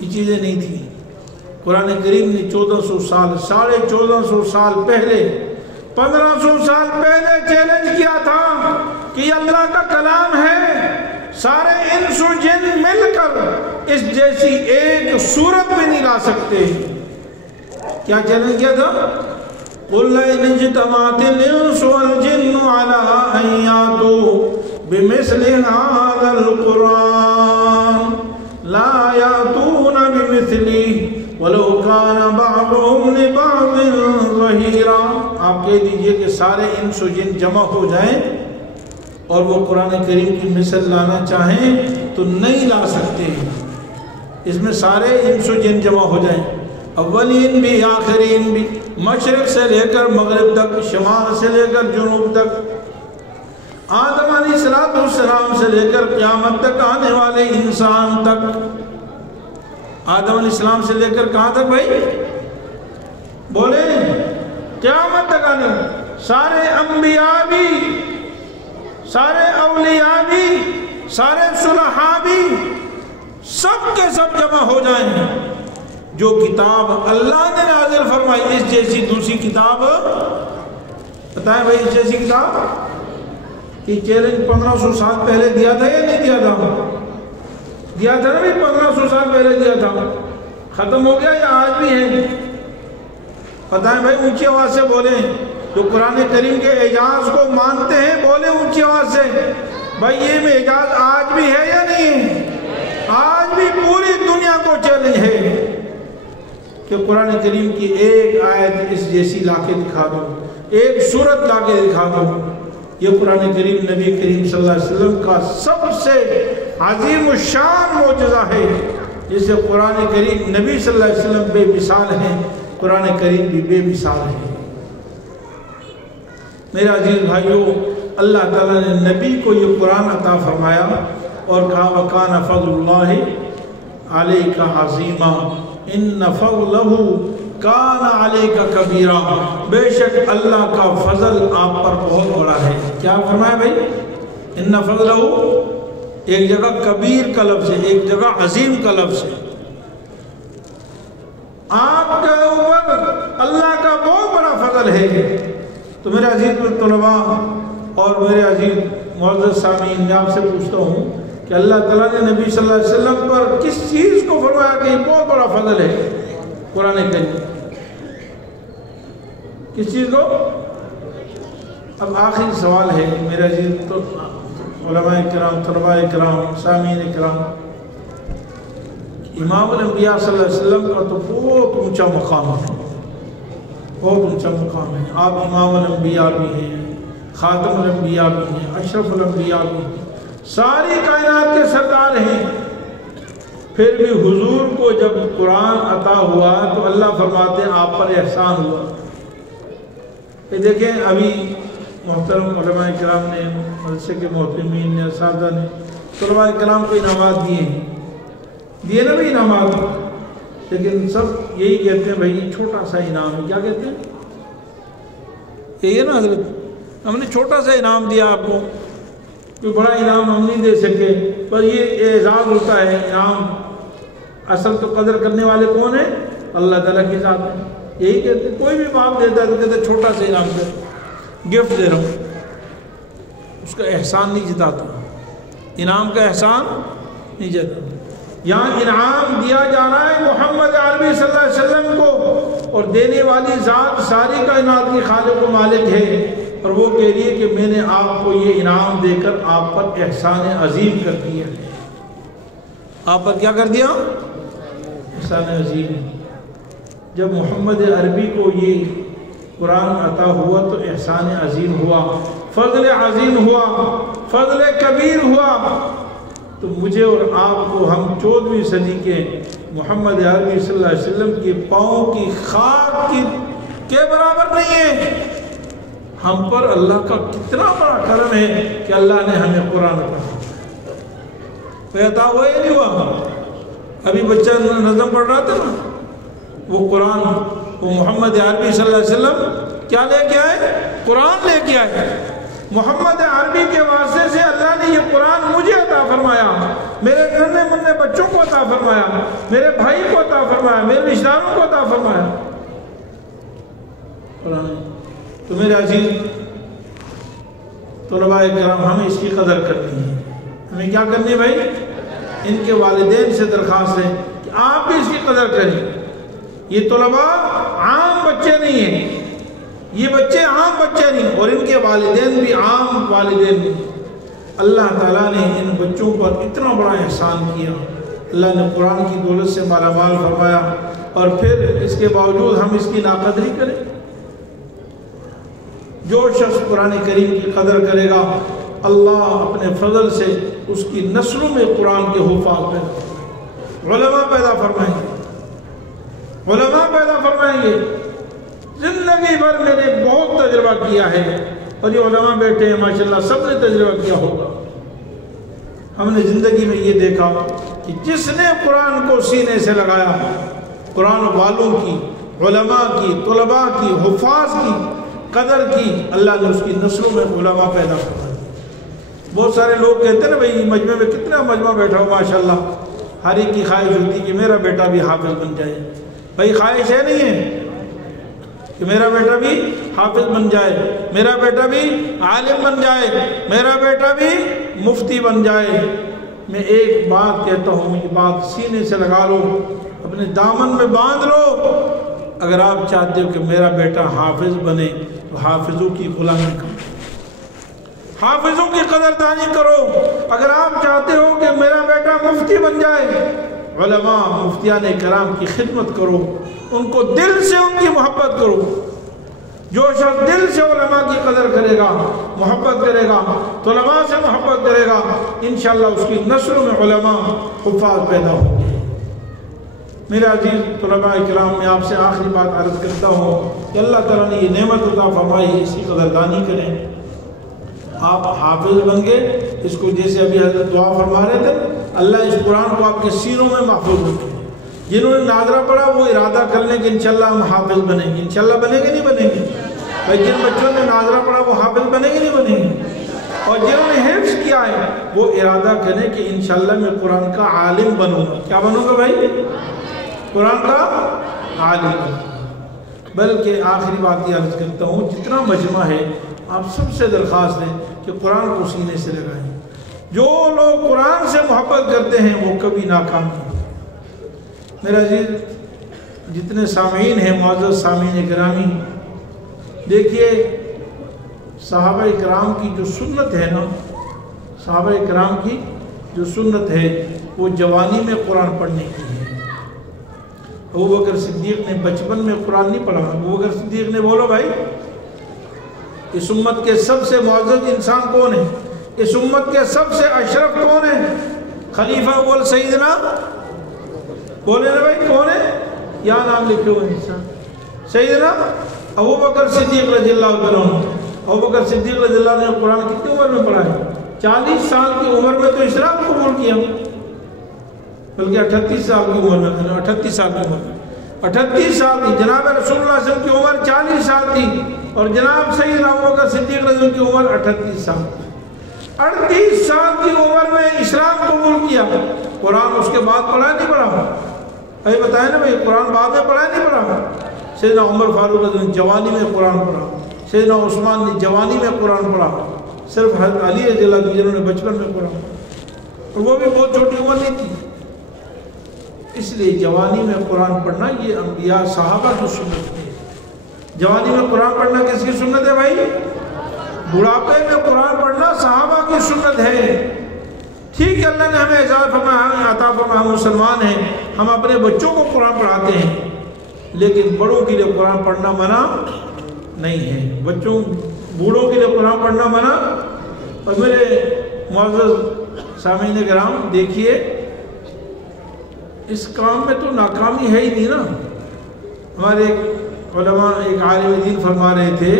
یہ چیزیں نہیں تھیں۔ قرآن کریم نے 1400 سال، 1450 سال پہلے، 1500 سال پہلے چیلنج کیا تھا کہ یہ اللہ کا کلام ہے، سارے انس و جن مل کر اس جیسی ایک صورت میں نہیں لا سکتے۔ کیا چیلنج کیا تھا؟ قُلْ لَئِنِ اجْتَمَعَتِ الْإِنسُ وَالْجِنُّ عَلَىٰ أَن يَأْتُوا بِمِثْلِ هَٰذَا الْقُرْآنِ لَا يَأْتُونَ بِمِثْلِهِ وَلَوْ كَانَ بَعْضُهُمْ لِبَعْضٍ ظَهِيرًا۔ آپ کہہ دیجئے کہ سارے انس و جن جمع ہو جائیں اور وہ قرآن کریم کی مثل لانا چاہیں تو نہیں لا سکتے۔ اس میں سارے انس و جن جمع ہو جائیں، اولین بھی آخرین بھی، مشرق سے لے کر مغرب تک، شمال سے لے کر جنوب تک، آدم علیہ السلام سے لے کر قیامت تک آنے والے انسان تک۔ آدم علیہ السلام سے لے کر کہاں تک بھائی؟ بولے قیامت تک آنے والے سارے انبیاء بھی، سارے اولیاء بھی، سارے صلحاء بھی، سب کے سب جمع ہو جائیں، جو کتاب اللہ نے نازل فرمائی اس جیسی دوسری کتاب بتائیں بھائی، اس جیسی کتاب۔ یہ چیلنج 1500 سال پہلے دیا تھا یا نہیں دیا تھا؟ دیا تھا نا بھائی، 1500 سال پہلے دیا تھا، ختم ہو گیا یا آج بھی ہے؟ بتائیں بھائی، اونچی آواز سے بولیں، جو قرآن کریم کے اعجاز کو مانتے ہیں بولیں اونچی آواز سے بھائی، یہ اعجاز آج بھی ہے یا نہیں ہے؟ آج بھی پوری دنیا کو چیلنج ہے کہ قرآن کریم کی ایک آیت اس جیسی لا کے دکھا دو، ایک سورت لا کے دکھا دو۔ یہ قرآن کریم نبی کریم صلی اللہ علیہ وسلم کا سب سے عظیم الشان معجزہ ہے، جس سے قرآن کریم نبی صلی اللہ علیہ وسلم بے مثال ہیں، قرآن کریم بھی بے مثال ہے۔ میرے عزیز بھائیوں، اللہ تعالیٰ نے نبی کو یہ قرآن عطا فرمایا اور کہا وَكَانَ فَضْلُ اللَّهِ عَلَيْكَ عَظِيمًا إِنَّ فَضْلَهُ كَانَ عَلَيْكَ كَبِيرًا، بے شک اللہ کا فضل آپ پر بہت بڑا ہے۔ کیا فرمایا بھائی؟ إِنَّ فَضْلَهُ، ایک جگہ کبیر کا لفظ ہے، ایک جگہ عظیم کا لفظ ہے۔ آپ کے اوپر اللہ کا بہت بڑا فضل ہے۔ تو میرے عزیز طلباء اور میرے عزیز معزز سامعین، میں آپ سے پوچھتا ہوں کہ اللہ تعالیٰ نے نبی صلی اللہ علیہ وسلم پر کس چیز کو فرمایا کہ یہ بہت بڑا فضل ہے؟ قرآن کریم کس چیز کو؟ اب آخری سوال ہے میرے عزیز تو علماء کرام، طلباء کرام، سامعین کرام، امام الانبیاء صلی اللہ علیہ وسلم کا تو بہت اونچا مقام ہے، بہت اونچا مقام ہے۔ آپ امام الانبیاء بھی ہیں، خاتم الانبیاء بھی ہیں، اشرف الانبیاء بھی ہیں، ساری کائنات کے سردار ہیں۔ پھر بھی حضور کو جب قرآن عطا ہوا تو اللہ فرماتے ہیں آپ پر احسان ہوا۔ یہ دیکھیں ابھی محترم علماء کرام نے، مدرسے کے محترمین نے، اساتذہ نے طلباء کرام کو انعامات دیے نا بھی انعامات، لیکن سب یہی کہتے ہیں بھائی یہ چھوٹا سا انعام ہے۔ کیا کہتے ہیں؟ یہی ہے نا حضرت، ہم نے چھوٹا سا انعام دیا آپ کو، کوئی بڑا انعام ہم نہیں دے سکے، پر یہ اعزاز ہوتا ہے انعام۔ اصل تو قدر کرنے والے کون ہیں؟ اللہ تعالیٰ کی ذات ہے۔ یہی کہتے ہیں، کوئی بھی باپ دیتا ہے تو کہتے ہیں چھوٹا سا انعام دے، گفٹ دے رہا ہوں، اس کا احسان نہیں جتاتا، انعام کا احسان نہیں جتاتا۔ یہاں انعام دیا جا رہا ہے محمد عربی صلی اللہ علیہ وسلم کو، اور دینے والی ذات ساری کائنات کی خالق و مالک ہے، اور وہ کہہ رہی ہے کہ میں نے آپ کو یہ انعام دے کر آپ پر احسان عظیم کر دیا ہے۔ آپ پر کیا کر دیا؟ احسان عظیم۔ جب محمد عربی کو یہ قرآن عطا ہوا تو احسان عظیم ہوا، فضل عظیم ہوا، فضل کبیر ہوا۔ تو مجھے اور آپ کو ہم 14ویں صدی کے محمد عربی صلی اللہ علیہ وسلم کے پاؤں کی خاک کے برابر نہیں ہے۔ ہم پر اللہ کا کتنا بڑا کرم ہے کہ اللہ نے ہمیں قرآن پڑھا۔ کوئی عطا ہوا یا نہیں ہوا؟ ابھی بچہ نظم پڑھ رہا تھا نا، وہ قرآن، وہ محمد عربی صلی اللہ علیہ وسلم کیا لے کے آئے؟ قرآن لے کے آئے۔ محمد عربی کے واسطے سے اللہ نے یہ قرآن مجھے عطا فرمایا، میرے ننھے منھے بچوں کو عطا فرمایا، میرے بھائی کو عطا فرمایا، میرے رشتہ داروں کو عطا فرمایا قرآن۔ تو میرے عزیز طلباء کرام، ہمیں اس کی قدر کرنی ہے۔ ہمیں کیا کرنی ہے بھائی؟ ان کے والدین سے درخواست ہے کہ آپ بھی اس کی قدر کریں۔ یہ طلباء عام بچے نہیں ہیں، یہ بچے عام بچے نہیں، اور ان کے والدین بھی عام والدین نہیں۔ اللہ تعالیٰ نے ان بچوں پر اتنا بڑا احسان کیا، اللہ نے قرآن کی دولت سے مالا مال فرمایا، اور پھر اس کے باوجود ہم اس کی ناقدری کریں۔ جو شخص قرآن کریم کی قدر کرے گا، اللہ اپنے فضل سے اس کی نسلوں میں قرآن کے حفاظ پیدا، علماء پیدا فرمائیں گے، علماء پیدا فرمائیں گے۔ زندگی بھر میں نے بہت تجربہ کیا ہے، اور یہ علماء بیٹھے ہیں ماشاءاللہ، سب نے تجربہ کیا ہوگا۔ ہم نے زندگی میں یہ دیکھا کہ جس نے قرآن کو سینے سے لگایا، قرآن والوں کی، علماء کی، طلباء کی، حفاظ کی قدر کی، اللہ نے اس کی نسلوں میں علماء پیدا فرمایا۔ بہت سارے لوگ کہتے ہیں نا بھائی مجمع میں کتنا مجمع بیٹھا ہو ماشاءاللہ، ہر ایک کی خواہش ہوتی کہ میرا بیٹا بھی حافظ بن جائے۔ بھائی خواہش ہے نہیں ہے کہ میرا بیٹا بھی حافظ بن جائے، میرا بیٹا بھی عالم بن جائے، میرا بیٹا بھی مفتی بن جائے۔ میں ایک بات کہتا ہوں، یہ بات سینے سے لگا لو، اپنے دامن میں باندھ لو۔ اگر آپ چاہتے ہو کہ میرا بیٹا حافظ بنے تو حافظوں کی غلامی کرو، حافظوں کی قدردانی کرو۔ اگر آپ چاہتے ہو کہ میرا بیٹا مفتی بن جائے، علماء مفتیان کرام کی خدمت کرو، ان کو دل سے ان کی محبت کرو۔ جو شخص دل سے علماء کی قدر کرے گا، محبت کرے گا، طلباء سے محبت کرے گا، انشاءاللہ اس کی نسلوں میں علماء حفاظ پیدا ہوں گے۔ میرے عزیز طلباء کرام، میں آپ سے آخری بات عرض کرتا ہوں کہ اللہ تعالیٰ نے یہ نعمت عطا فرمائی، اس کی قدردانی کریں۔ آپ حافظ بن گئے، اس کو جیسے ابھی حضرت دعا فرما رہے تھے، اللہ اس قرآن کو آپ کے سینوں میں محفوظ رکھے۔ جنہوں نے ناظرہ پڑھا وہ ارادہ کر لیں کہ انشاءاللہ ہم حافظ بنیں گے۔ انشاءاللہ بنیں گے نہیں بنیں گے؟ بھائی جن بچوں نے ناظرہ پڑھا وہ حافظ بنیں گے نہیں بنیں گے؟ اور جنہوں نے حفظ کیا ہے وہ ارادہ کریں کہ انشاءاللہ میں قرآن کا عالم بنوں گا۔ کیا بنوں گا بھائی؟ قرآن کا عالم بنوں گا۔ بلکہ آخری بات یہ عرض کرتا ہوں، جتنا مجمع ہے آپ سب سے درخواست ہے کہ قرآن کو سینے سے لگائیں۔ جو لوگ قرآن سے محبت کرتے ہیں وہ کبھی ناکام نہیں۔ میرا عزیز جتنے سامعین ہیں، معزز سامعین گرامی، دیکھیے صحابہ کرام کی جو سنت ہے نا، صحابہ کرام کی جو سنت ہے وہ جوانی میں قرآن پڑھنے کی ہے۔ ابوبکر صدیق نے بچپن میں قرآن نہیں پڑھا۔ ابوبکر صدیق نے، بولو بھائی، اس امت کے سب سے معزز انسان کون ہے؟ اس امت کے سب سے اشرف کون ہے؟ خلیفہ اول سیدنا، بولے نا بھائی کون ہے؟ یا نام لکھے ہوئے انسان، سیدنا ابوبکر صدیق رضی اللہ عنہ۔ ابوبکر صدیق رضی اللہ عنہ نے قرآن کتنی عمر میں پڑھا ہے؟ 40 سال کی عمر میں تو اسلام قبول کیا، بلکہ 38 سال کی عمر میں، 38 سال کی عمر میں، 38 سال کی جناب رسول اللہ صلی اللہ علیہ وسلم کی عمر 40 سال تھی، اور جناب سیدنا ابوبکر صدیق رضی اللہ عنہ کی عمر 38 سال تھی۔ 38 سال کی عمر میں اسلام قبول کیا۔ قرآن اس کے بعد پڑھا نہیں پڑھا؟ بھائی بتائیں نا بھائی، قرآن بعد میں پڑھا نہیں پڑھا؟ سیدنا عمر فاروق رضی اللہ عنہ نے جوانی میں قرآن پڑھا، سیدنا عثمان نے جوانی میں قرآن پڑھا، صرف حضرت علی رضی اللہ عنہ جنہوں نے بچپن میں پڑھا، اور وہ بھی بہت چھوٹی عمر نہیں تھی۔ اس لیے جوانی میں قرآن پڑھنا یہ انبیاء صحابہ کی سنت ہے۔ جوانی میں قرآن پڑھنا کس کی سنت ہے بھائی؟ بڑھاپے میں قرآن پڑھنا صحابہ کی سنت ہے۔ ٹھیک ہے، اللہ نے ہمیں اعزاز فرمایا، عطا فرمایا، ہم مسلمان ہیں، ہم اپنے بچوں کو قرآن پڑھاتے ہیں، لیکن بڑوں کے لیے قرآن پڑھنا منع نہیں ہے. بچوں بوڑھوں کے لیے قرآن پڑھنا منع. اور میرے معزز سامعین کرام دیکھیے اس کام میں تو ناکامی ہے ہی نہیں نا. ہمارے ایک علماء ایک عالم دین فرما رہے تھے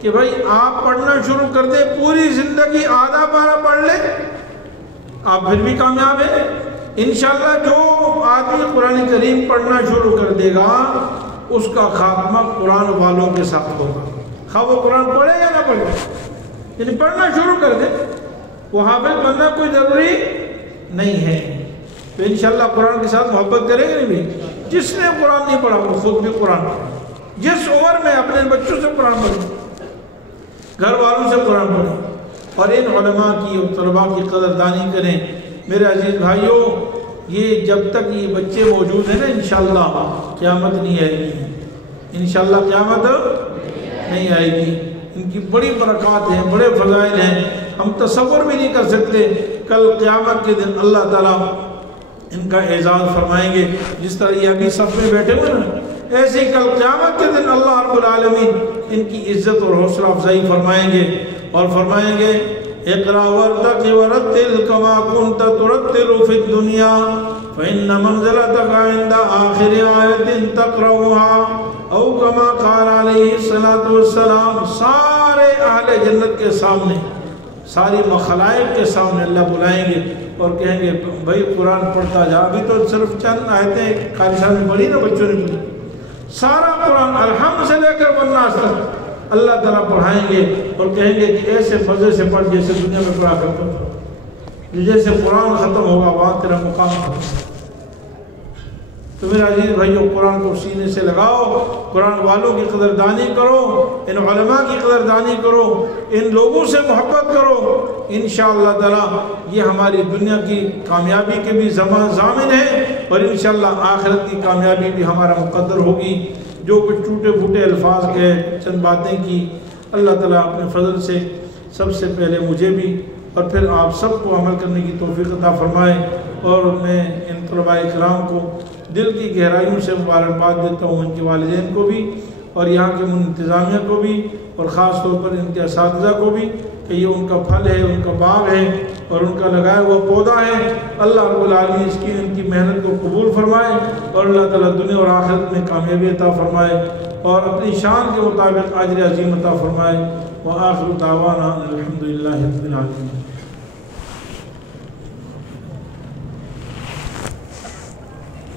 کہ بھائی آپ پڑھنا شروع کر دیں, پوری زندگی آدھا پارہ پڑھ لیں, آپ پھر بھی کامیاب ہیں انشاءاللہ. جو آدمی قرآن کریم پڑھنا شروع کر دے گا اس کا خاتمہ قرآن والوں کے ساتھ ہوگا, خواہ وہ قرآن پڑھے یا نہ پڑھے. یعنی پڑھنا شروع کر دے, وہ حافظ بننا کوئی ضروری نہیں ہے. تو انشاءاللہ قرآن کے ساتھ محبت کریں گے. نہیں بھی جس نے قرآن نہیں پڑھا وہ خود بھی قرآن پڑھے, جس عمر میں اپنے بچوں سے قرآن پڑھیں, گھر والوں سے قرآن پڑھیں, اور ان علماء کی اور طلباء کی قدردانی کریں. میرے عزیز بھائیوں, یہ جب تک یہ بچے موجود ہیں نا انشاءاللہ قیامت نہیں آئے گی. انشاءاللہ قیامت نہیں آئے گی. ان کی بڑی برکات ہیں, بڑے فضائل ہیں, ہم تصور بھی نہیں کر سکتے. کل قیامت کے دن اللہ تعالیٰ ان کا اعزاز فرمائیں گے. جس طرح یہ ابھی صف میں بیٹھے ہوئے نا, ایسے ہی کل قیامت کے دن اللہ رب العالمین ان کی عزت اور حوصلہ افزائی فرمائیں گے, اور فرمائیں گے اقرا وارتقی ورتل کما کنت ترتل فی الدنیا فإن منزلتک عند آخر آیت تقرأها او کما قال علیہ الصلاۃ والسلام. سارے اہل جنت کے سامنے, ساری مخلائق کے سامنے اللہ بلائیں گے اور کہیں گے بھائی قرآن پڑھتا جا. ابھی تو صرف چند آیتیں قاری صاحب نے پڑھی نا, بچوں نے پڑھی. سارا قرآن الحمد سے لے کر والناس تک اللہ تعالیٰ پڑھائیں گے اور کہیں گے کہ ایسے مزے سے پڑھ جیسے دنیا میں پڑھا کرتا تھا. جیسے قرآن ختم ہوگا وہاں تیرا مقام ہوگا. تو میرے عزیز بھائیو, قرآن کو سینے سے لگاؤ, قرآن والوں کی قدردانی کرو, ان علماء کی قدردانی کرو, ان لوگوں سے محبت کرو. انشاءاللہ تعالیٰ یہ ہماری دنیا کی کامیابی کے بھی ضامن ہے, اور انشاءاللہ آخرت کی کامیابی بھی ہمارا مقدر ہوگی. جو کچھ ٹوٹے پھوٹے الفاظ کے چند باتیں کی, اللہ تعالیٰ اپنے فضل سے سب سے پہلے مجھے بھی اور پھر آپ سب کو عمل کرنے کی توفیق عطا فرمائے. اور میں ان طلباء کرام کو دل کی گہرائیوں سے مبارکباد دیتا ہوں, ان کے والدین کو بھی اور یہاں کے انتظامیہ کو بھی, اور خاص طور پر ان کے اساتذہ کو بھی, کہ یہ ان کا پھل ہے, ان کا باغ ہے اور ان کا لگایا ہوا پودا ہے. اللہ رب العالمین اس کی ان کی محنت کو قبول فرمائے, اور اللہ تعالیٰ دنیا اور آخرت میں کامیابی عطا فرمائے, اور اپنی شان کے مطابق اجر عظیم عطا فرمائے. وآخر دعوانا الحمدللہ رب العالمین.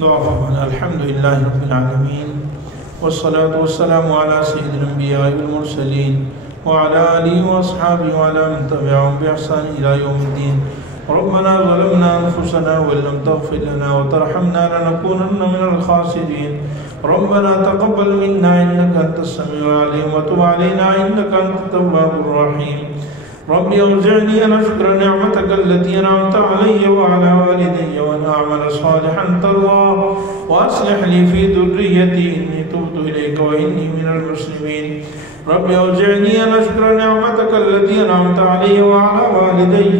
الحمدللہ رب العالمین, والصلاة والسلام على سید الانبیاء والمرسلین وعلى آلہ واصحابہ وعلى من تبعهم بإحسان إلى يوم الدین. ربنا ظلمنا أنفسنا وإن لم تغفر لنا وترحمنا لنكونن من الخاسرين. ربنا تقبل منا إنك أنت السميع العليم وتب علينا إنك أنت التواب الرحيم. رب أوزعني أن أشكر نعمتك التي أنعمت علي وعلى والدي وأن أعمل صالحا ترضاه وأصلح لي في ذريتي إني تبت إليك وإني من المسلمين. رب أوزعني أن أشكر نعمتك التي أنعمت علي وعلى والدي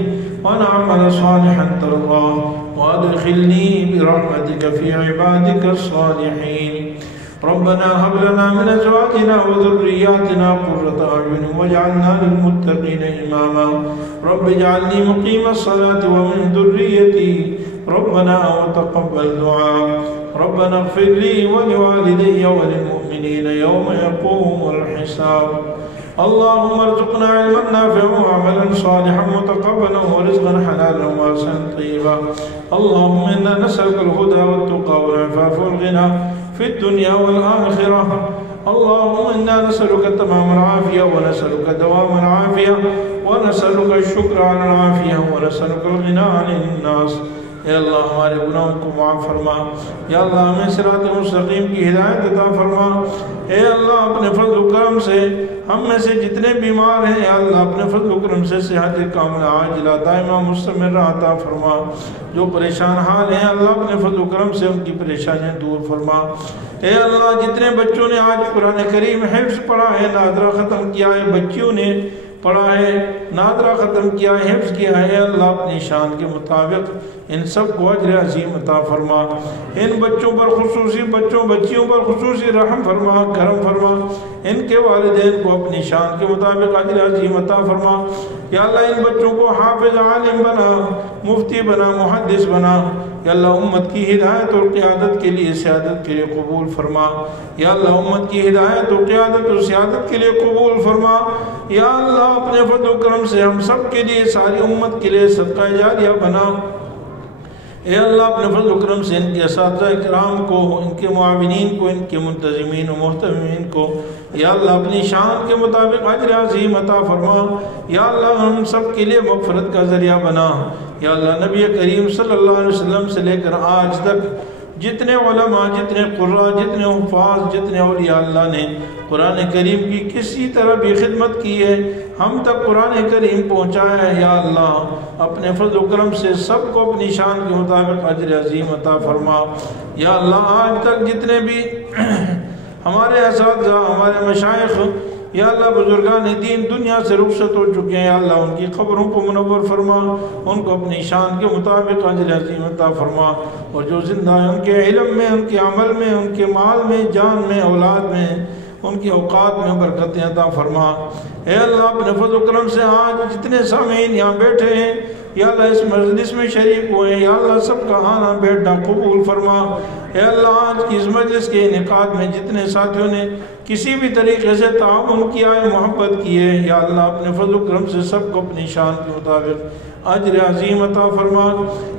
وأن أعمل صالحا ترضاه وأدخلني برحمتك في عبادك الصالحين. ربنا هب لنا من أزواجنا وذرياتنا قرة أعين واجعلنا للمتقين إماما. رب اجعلني مقيم الصلاة ومن ذريتي ربنا وتقبل دعاء. ربنا اغفر لي ولوالدي وللمؤمنين يوم يقوم الحساب. اللهم ارزقنا علما نافعا وعملا صالحا متقبلا ورزقا حلالا واسعا طيبا. اللهم إنا نسألك الهدى والتقى والعفاف والغنى في الدنيا والآخرة. اللهم إنا نسألك تمام العافية ونسألك دوام العافية ونسألك الشكر على العافية ونسألك الغنى عن الناس. اے اللہ ہمارے گناہوں کو معاف فرما. یا اللہ ہمیں صراط مستقیم کی ہدایت عطا فرما. اے اللہ اپنے فضل و کرم سے ہم میں سے جتنے بیمار ہیں یا اللہ اپنے فضل و کرم سے صحت کاملہ عاجلہ دائمہ مستمرہ عطا فرما. جو پریشان حال ہیں اللہ اپنے فضل و کرم سے ان کی پریشانیاں دور فرما. اے اللہ جتنے بچوں نے آج قرآن کریم حفظ پڑھا ہے, ناظرہ ختم کیا ہے, بچیوں نے پڑھا ہے، نادرہ ختم کیا ہے، حفظ کیا ہے، اللہ اپنی شان کے مطابق ان سب کو اجر عظیم عطا فرما۔ ان بچوں پر خصوصی بچیوں پر خصوصی رحم فرما، کرم فرما، ان کے والدین کو اپنی شان کے مطابق اجر عظیم عطا فرما۔ یا اللہ ان بچوں کو حافظ، عالم بنا، مفتی بنا، محدث بنا۔ یا اللہ امت کی ہدایت اور قیادت کے لیے، سیادت کے لیے قبول فرما۔ یا اللہ امت کی ہدایت اور قیادت اور سیادت کے لیے قبول فرما۔ یا اللہ اپنے فضل و کرم سے ہم سب کے لیے، ساری امت کے لیے صدقہ جاریہ بنا۔ اے اللہ اپنے فضل و کرم سے ان کے اساتذہ کرام کو، ان کے معاونین کو، ان کے منتظمین و محتمین کو یا اللہ اپنی شان کے مطابق اجر عظیم عطا فرما۔ یا اللہ ہم سب کے لیے مغفرت کا ذریعہ بنا۔ یا اللہ نبی کریم صلی اللہ علیہ وسلم سے لے کر آج تک جتنے علماء، جتنے قراء، جتنے حفاظ، جتنے اولیاء اللہ نے قرآن کریم کی کسی طرح بھی خدمت کی ہے، ہم تک قرآن کریم پہنچایا ہے، یا اللہ اپنے فضل و کرم سے سب کو اپنی شان کے مطابق اجر عظیم عطا فرما۔ یا اللہ آج تک جتنے بھی ہمارے اساتذہ، ہمارے مشائخ، یا اللہ بزرگان دین دنیا سے رخصت ہو چکے ہیں، یا اللہ ان کی قبروں کو منور فرما، ان کو اپنی شان کے مطابق اجر عظیم عطا فرما، اور جو زندہ ہیں ان کے علم میں، ان کے عمل میں، ان کے مال میں، جان میں، اولاد میں، ان کی اوقات میں برکتیں عطا فرما۔ اے اللہ اپنے فضل و کرم سے آج جتنے سامعین یہاں بیٹھے ہیں، یا اللہ اس مجلس میں شریک ہوئے ہیں، یا اللہ سب کا آنا بیٹھنا قبول فرما۔ اے اللہ آج کی اس مجلس کے انعقاد میں جتنے ساتھیوں نے کسی بھی طریقے سے تعاون کیا ہے، محبت کی ہے، یا اللہ اپنے فضل و کرم سے سب کو اپنی شان کے مطابق اجر عظیم عطا فرما۔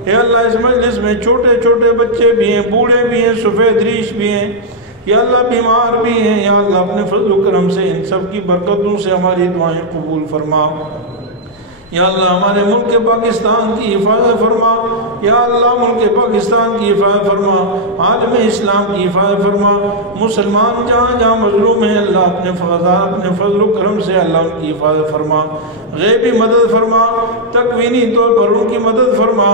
اے اللہ اس مجلس میں چھوٹے چھوٹے بچے بھی ہیں، بوڑھے بھی ہیں، سفید ریش بھی ہیں، یا اللہ بیمار بھی ہیں، یا اللہ اپنے فضل و کرم سے ان سب کی برکتوں سے ہماری دعائیں قبول فرما۔ یا اللہ ہمارے ملک پاکستان کی حفاظت فرما، یا اللہ ملک پاکستان کی حفاظت فرما، عالم اسلام کی حفاظت فرما، مسلمان جہاں جہاں مظلوم ہیں اللہ اپنے فضل و کرم سے اللہ ان کی حفاظت فرما، غیبی مدد فرما، تکوینی طور پر ان کی مدد فرما،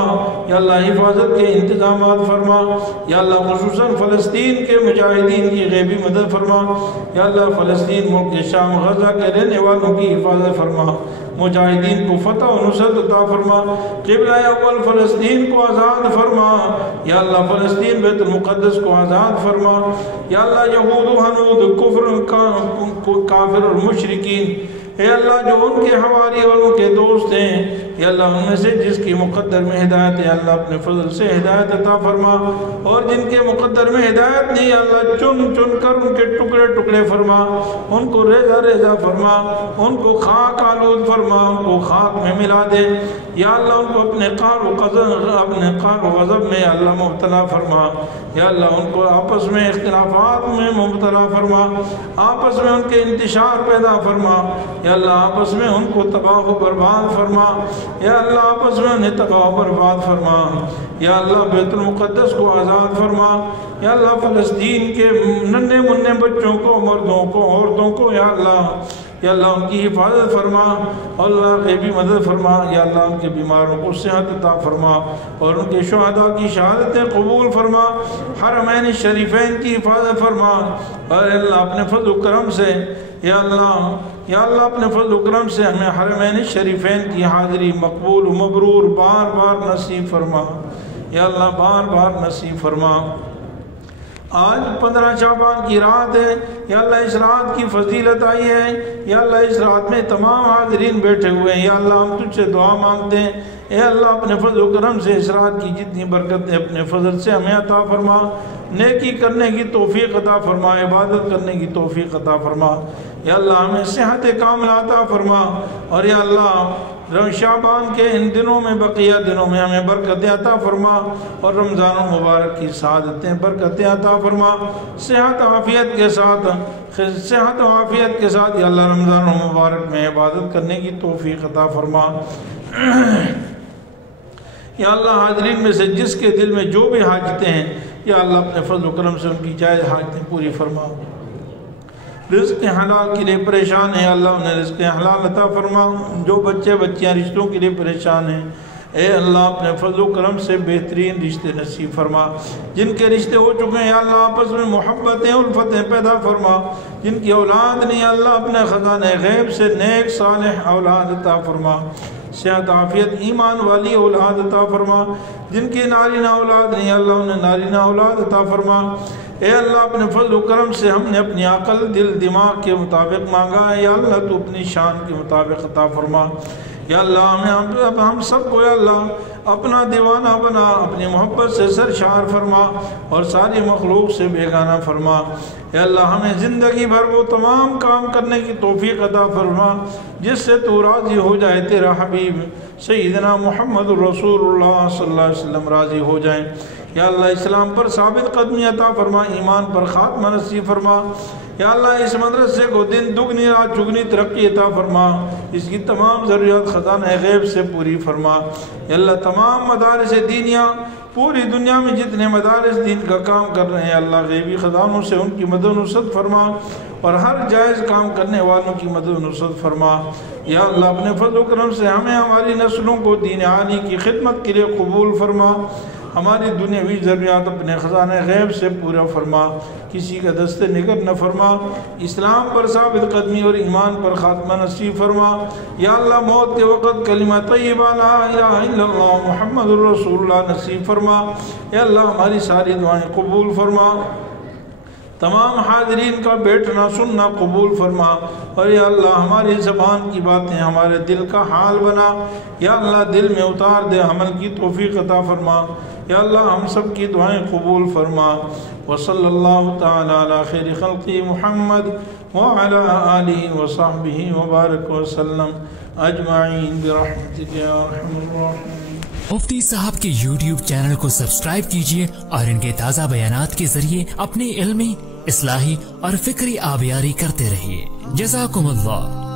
یا اللہ حفاظت کے انتظامات فرما، یا اللہ خصوصاً فلسطین کے مجاہدین کی غیبی مدد فرما، یا اللہ فلسطین ملک شام غزہ کے رہنے والوں کی حفاظت فرما، مجاہدین کو فتح و نصرت عطا فرما، قبلہ اول فلسطین کو آزاد فرما، یا اللہ فلسطین بیت المقدس کو آزاد فرما، یا اللہ یہود و ہنود، کافر اور مشرکین، اے اللہ جو ان کے حواری اور ان کے دوست ہیں، یا اللہ ان میں سے جس کی مقدر میں ہدایت ہے اللہ اپنے فضل سے ہدایت عطا فرما، اور جن کے مقدر میں ہدایت نہیں اللہ چن چن کر ان کے ٹکڑے ٹکڑے فرما، ان کو ریزہ ریزہ فرما، ان کو خاک آلود فرما، ان کو خاک میں ملا دے، یا اللہ ان کو اپنے قہر و غضب میں اللہ مبتلا فرما، یا اللہ ان کو آپس میں اختلافات میں مبتلا فرما، آپس میں ان کے انتشار پیدا فرما، یا اللہ آپس میں ان کو تباہ و برباد فرما، یا اللہ آپس میں انہیں تباہ و برباد فرما، یا اللہ بیت المقدس کو آزاد فرما، یا اللہ فلسطین کے ننھے منھے بچوں کو، مردوں کو، عورتوں کو، یا اللہ ان کی حفاظت فرما، اللہ غیبی مدد فرما، یا اللہ ان کے بیماروں کو صحت عطا فرما، اور ان کے شہداء کی شہادتیں قبول فرما، حرمین شریفین کی حفاظت فرما، اور اللہ اپنے فضل و کرم سے یا اللہ اپنے فضل و کرم سے ہمیں حرمین شریفین کی حاضری مقبول و مبرور بار بار نصیب فرما، یا اللہ بار بار نصیب فرما۔ آج 15 شعبان کی رات ہے، یا اللہ اس رات کی فضیلت آئی ہے، یا اللہ اس رات میں تمام حاضرین بیٹھے ہوئے ہیں، یا اللہ ہم تجھ سے دعا مانگتے ہیں، اے اللہ اپنے فضل و کرم سے اس رات کی جتنی برکتیں اپنے فضل سے ہمیں عطا فرما، نیکی کرنے کی توفیق عطا فرما، عبادت کرنے کی توفیق عطا فرما، یا اللہ ہمیں صحت کاملہ عطا فرما، اور یا اللہ شعبان کے ان دنوں میں بقیہ دنوں میں ہمیں برکتیں عطا فرما، اور رمضان المبارک کی سعادتیں برکتیں عطا فرما، صحت و عافیت کے ساتھ یا اللہ رمضان المبارک میں عبادت کرنے کی توفیق عطا فرما۔ یا اللہ حاضرین میں سے جس کے دل میں جو بھی حاجتیں ہیں یا اللہ اپنے فضل و کرم سے ان کی جائز حاجتیں پوری فرما، رزق حلال کے لیے پریشان ہیں اللہ انہیں رزق حلال عطا فرما، جو بچے بچیاں رشتوں کے لیے پریشان ہیں اے اللہ اپنے فضل و کرم سے بہترین رشتے نصیب فرما، جن کے رشتے ہو چکے ہیں یا اللہ آپس میں محبتیں الفتیں پیدا فرما، جن کی اولاد نہیں اللہ اپنے خزانے غیب سے نیک صالح اولاد عطا فرما، صحت عافیت ایمان والی اولاد عطا فرما، جن کی نارینہ اولاد نہیں اللہ انہیں نارینہ اولاد عطا فرما۔ اے اللہ اپنے فضل و کرم سے ہم نے اپنی عقل دل دماغ کے مطابق مانگا ہے یا اللہ تو اپنی شان کے مطابق عطا فرما۔ یا اللہ ہم سب کو یا اللہ اپنا دیوانہ بنا، اپنی محبت سے سرشار فرما اور ساری مخلوق سے بیگانہ فرما۔ یا اللہ ہمیں زندگی بھر وہ تمام کام کرنے کی توفیق عطا فرما جس سے تو راضی ہو جائے، تیرا حبیب سیدنا محمد رسول اللہ صلی اللہ علیہ وسلم راضی ہو جائیں۔ یا اللہ اسلام پر ثابت قدمی عطا فرما، ایمان پر خاتمہ نصیب فرما۔ یا اللہ اس مدرسے کو دن دگنی رات چگنی ترقی عطا فرما، اس کی تمام ضروریات خزانہ غیب سے پوری فرما۔ یا اللہ تمام مدارس دینیاں پوری دنیا میں جتنے مدارس دین کا کام کر رہے ہیں اللہ غیبی خزانوں سے ان کی مدد و نصرت فرما اور ہر جائز کام کرنے والوں کی مدد و نصرت فرما۔ یا اللہ اپنے فضل و کرم سے ہمیں ہماری نسلوں کو دین عالی کی خدمت کے لیے قبول فرما، ہماری دنیاوی ضروریات اپنے خزانہ غیب سے پورا فرما، کسی کا دست نگر نہ فرما، اسلام پر ثابت قدمی اور ایمان پر خاتمہ نصیب فرما۔ یا اللہ موت کے وقت کلمہ طیبہ لا الہ الا اللہ محمد رسول اللہ نصیب فرما۔ یا اللہ ہماری ساری دعائیں قبول فرما، تمام حاضرین کا بیٹھنا سننا قبول فرما، اور یا اللہ ہماری زبان کی باتیں ہمارے دل کا حال بنا، یا اللہ دل میں اتار دے، عمل کی توفیق عطا فرما۔ یا اللہ ہم سب کی دعائیں قبول فرما۔ وصلی اللہ تعالی علی خیر خلقی محمد وعلی آلہ وصحبہ وبارک وسلم اجمعین برحمتک یا ارحم الراحمین۔ مفتی صاحب کے یوٹیوب چینل کو سبسکرائب کیجئے اور ان کے تازہ بیانات کے ذریعے اپنی علمی، اصلاحی اور فکری آبیاری کرتے رہیے۔ جزاکم اللہ۔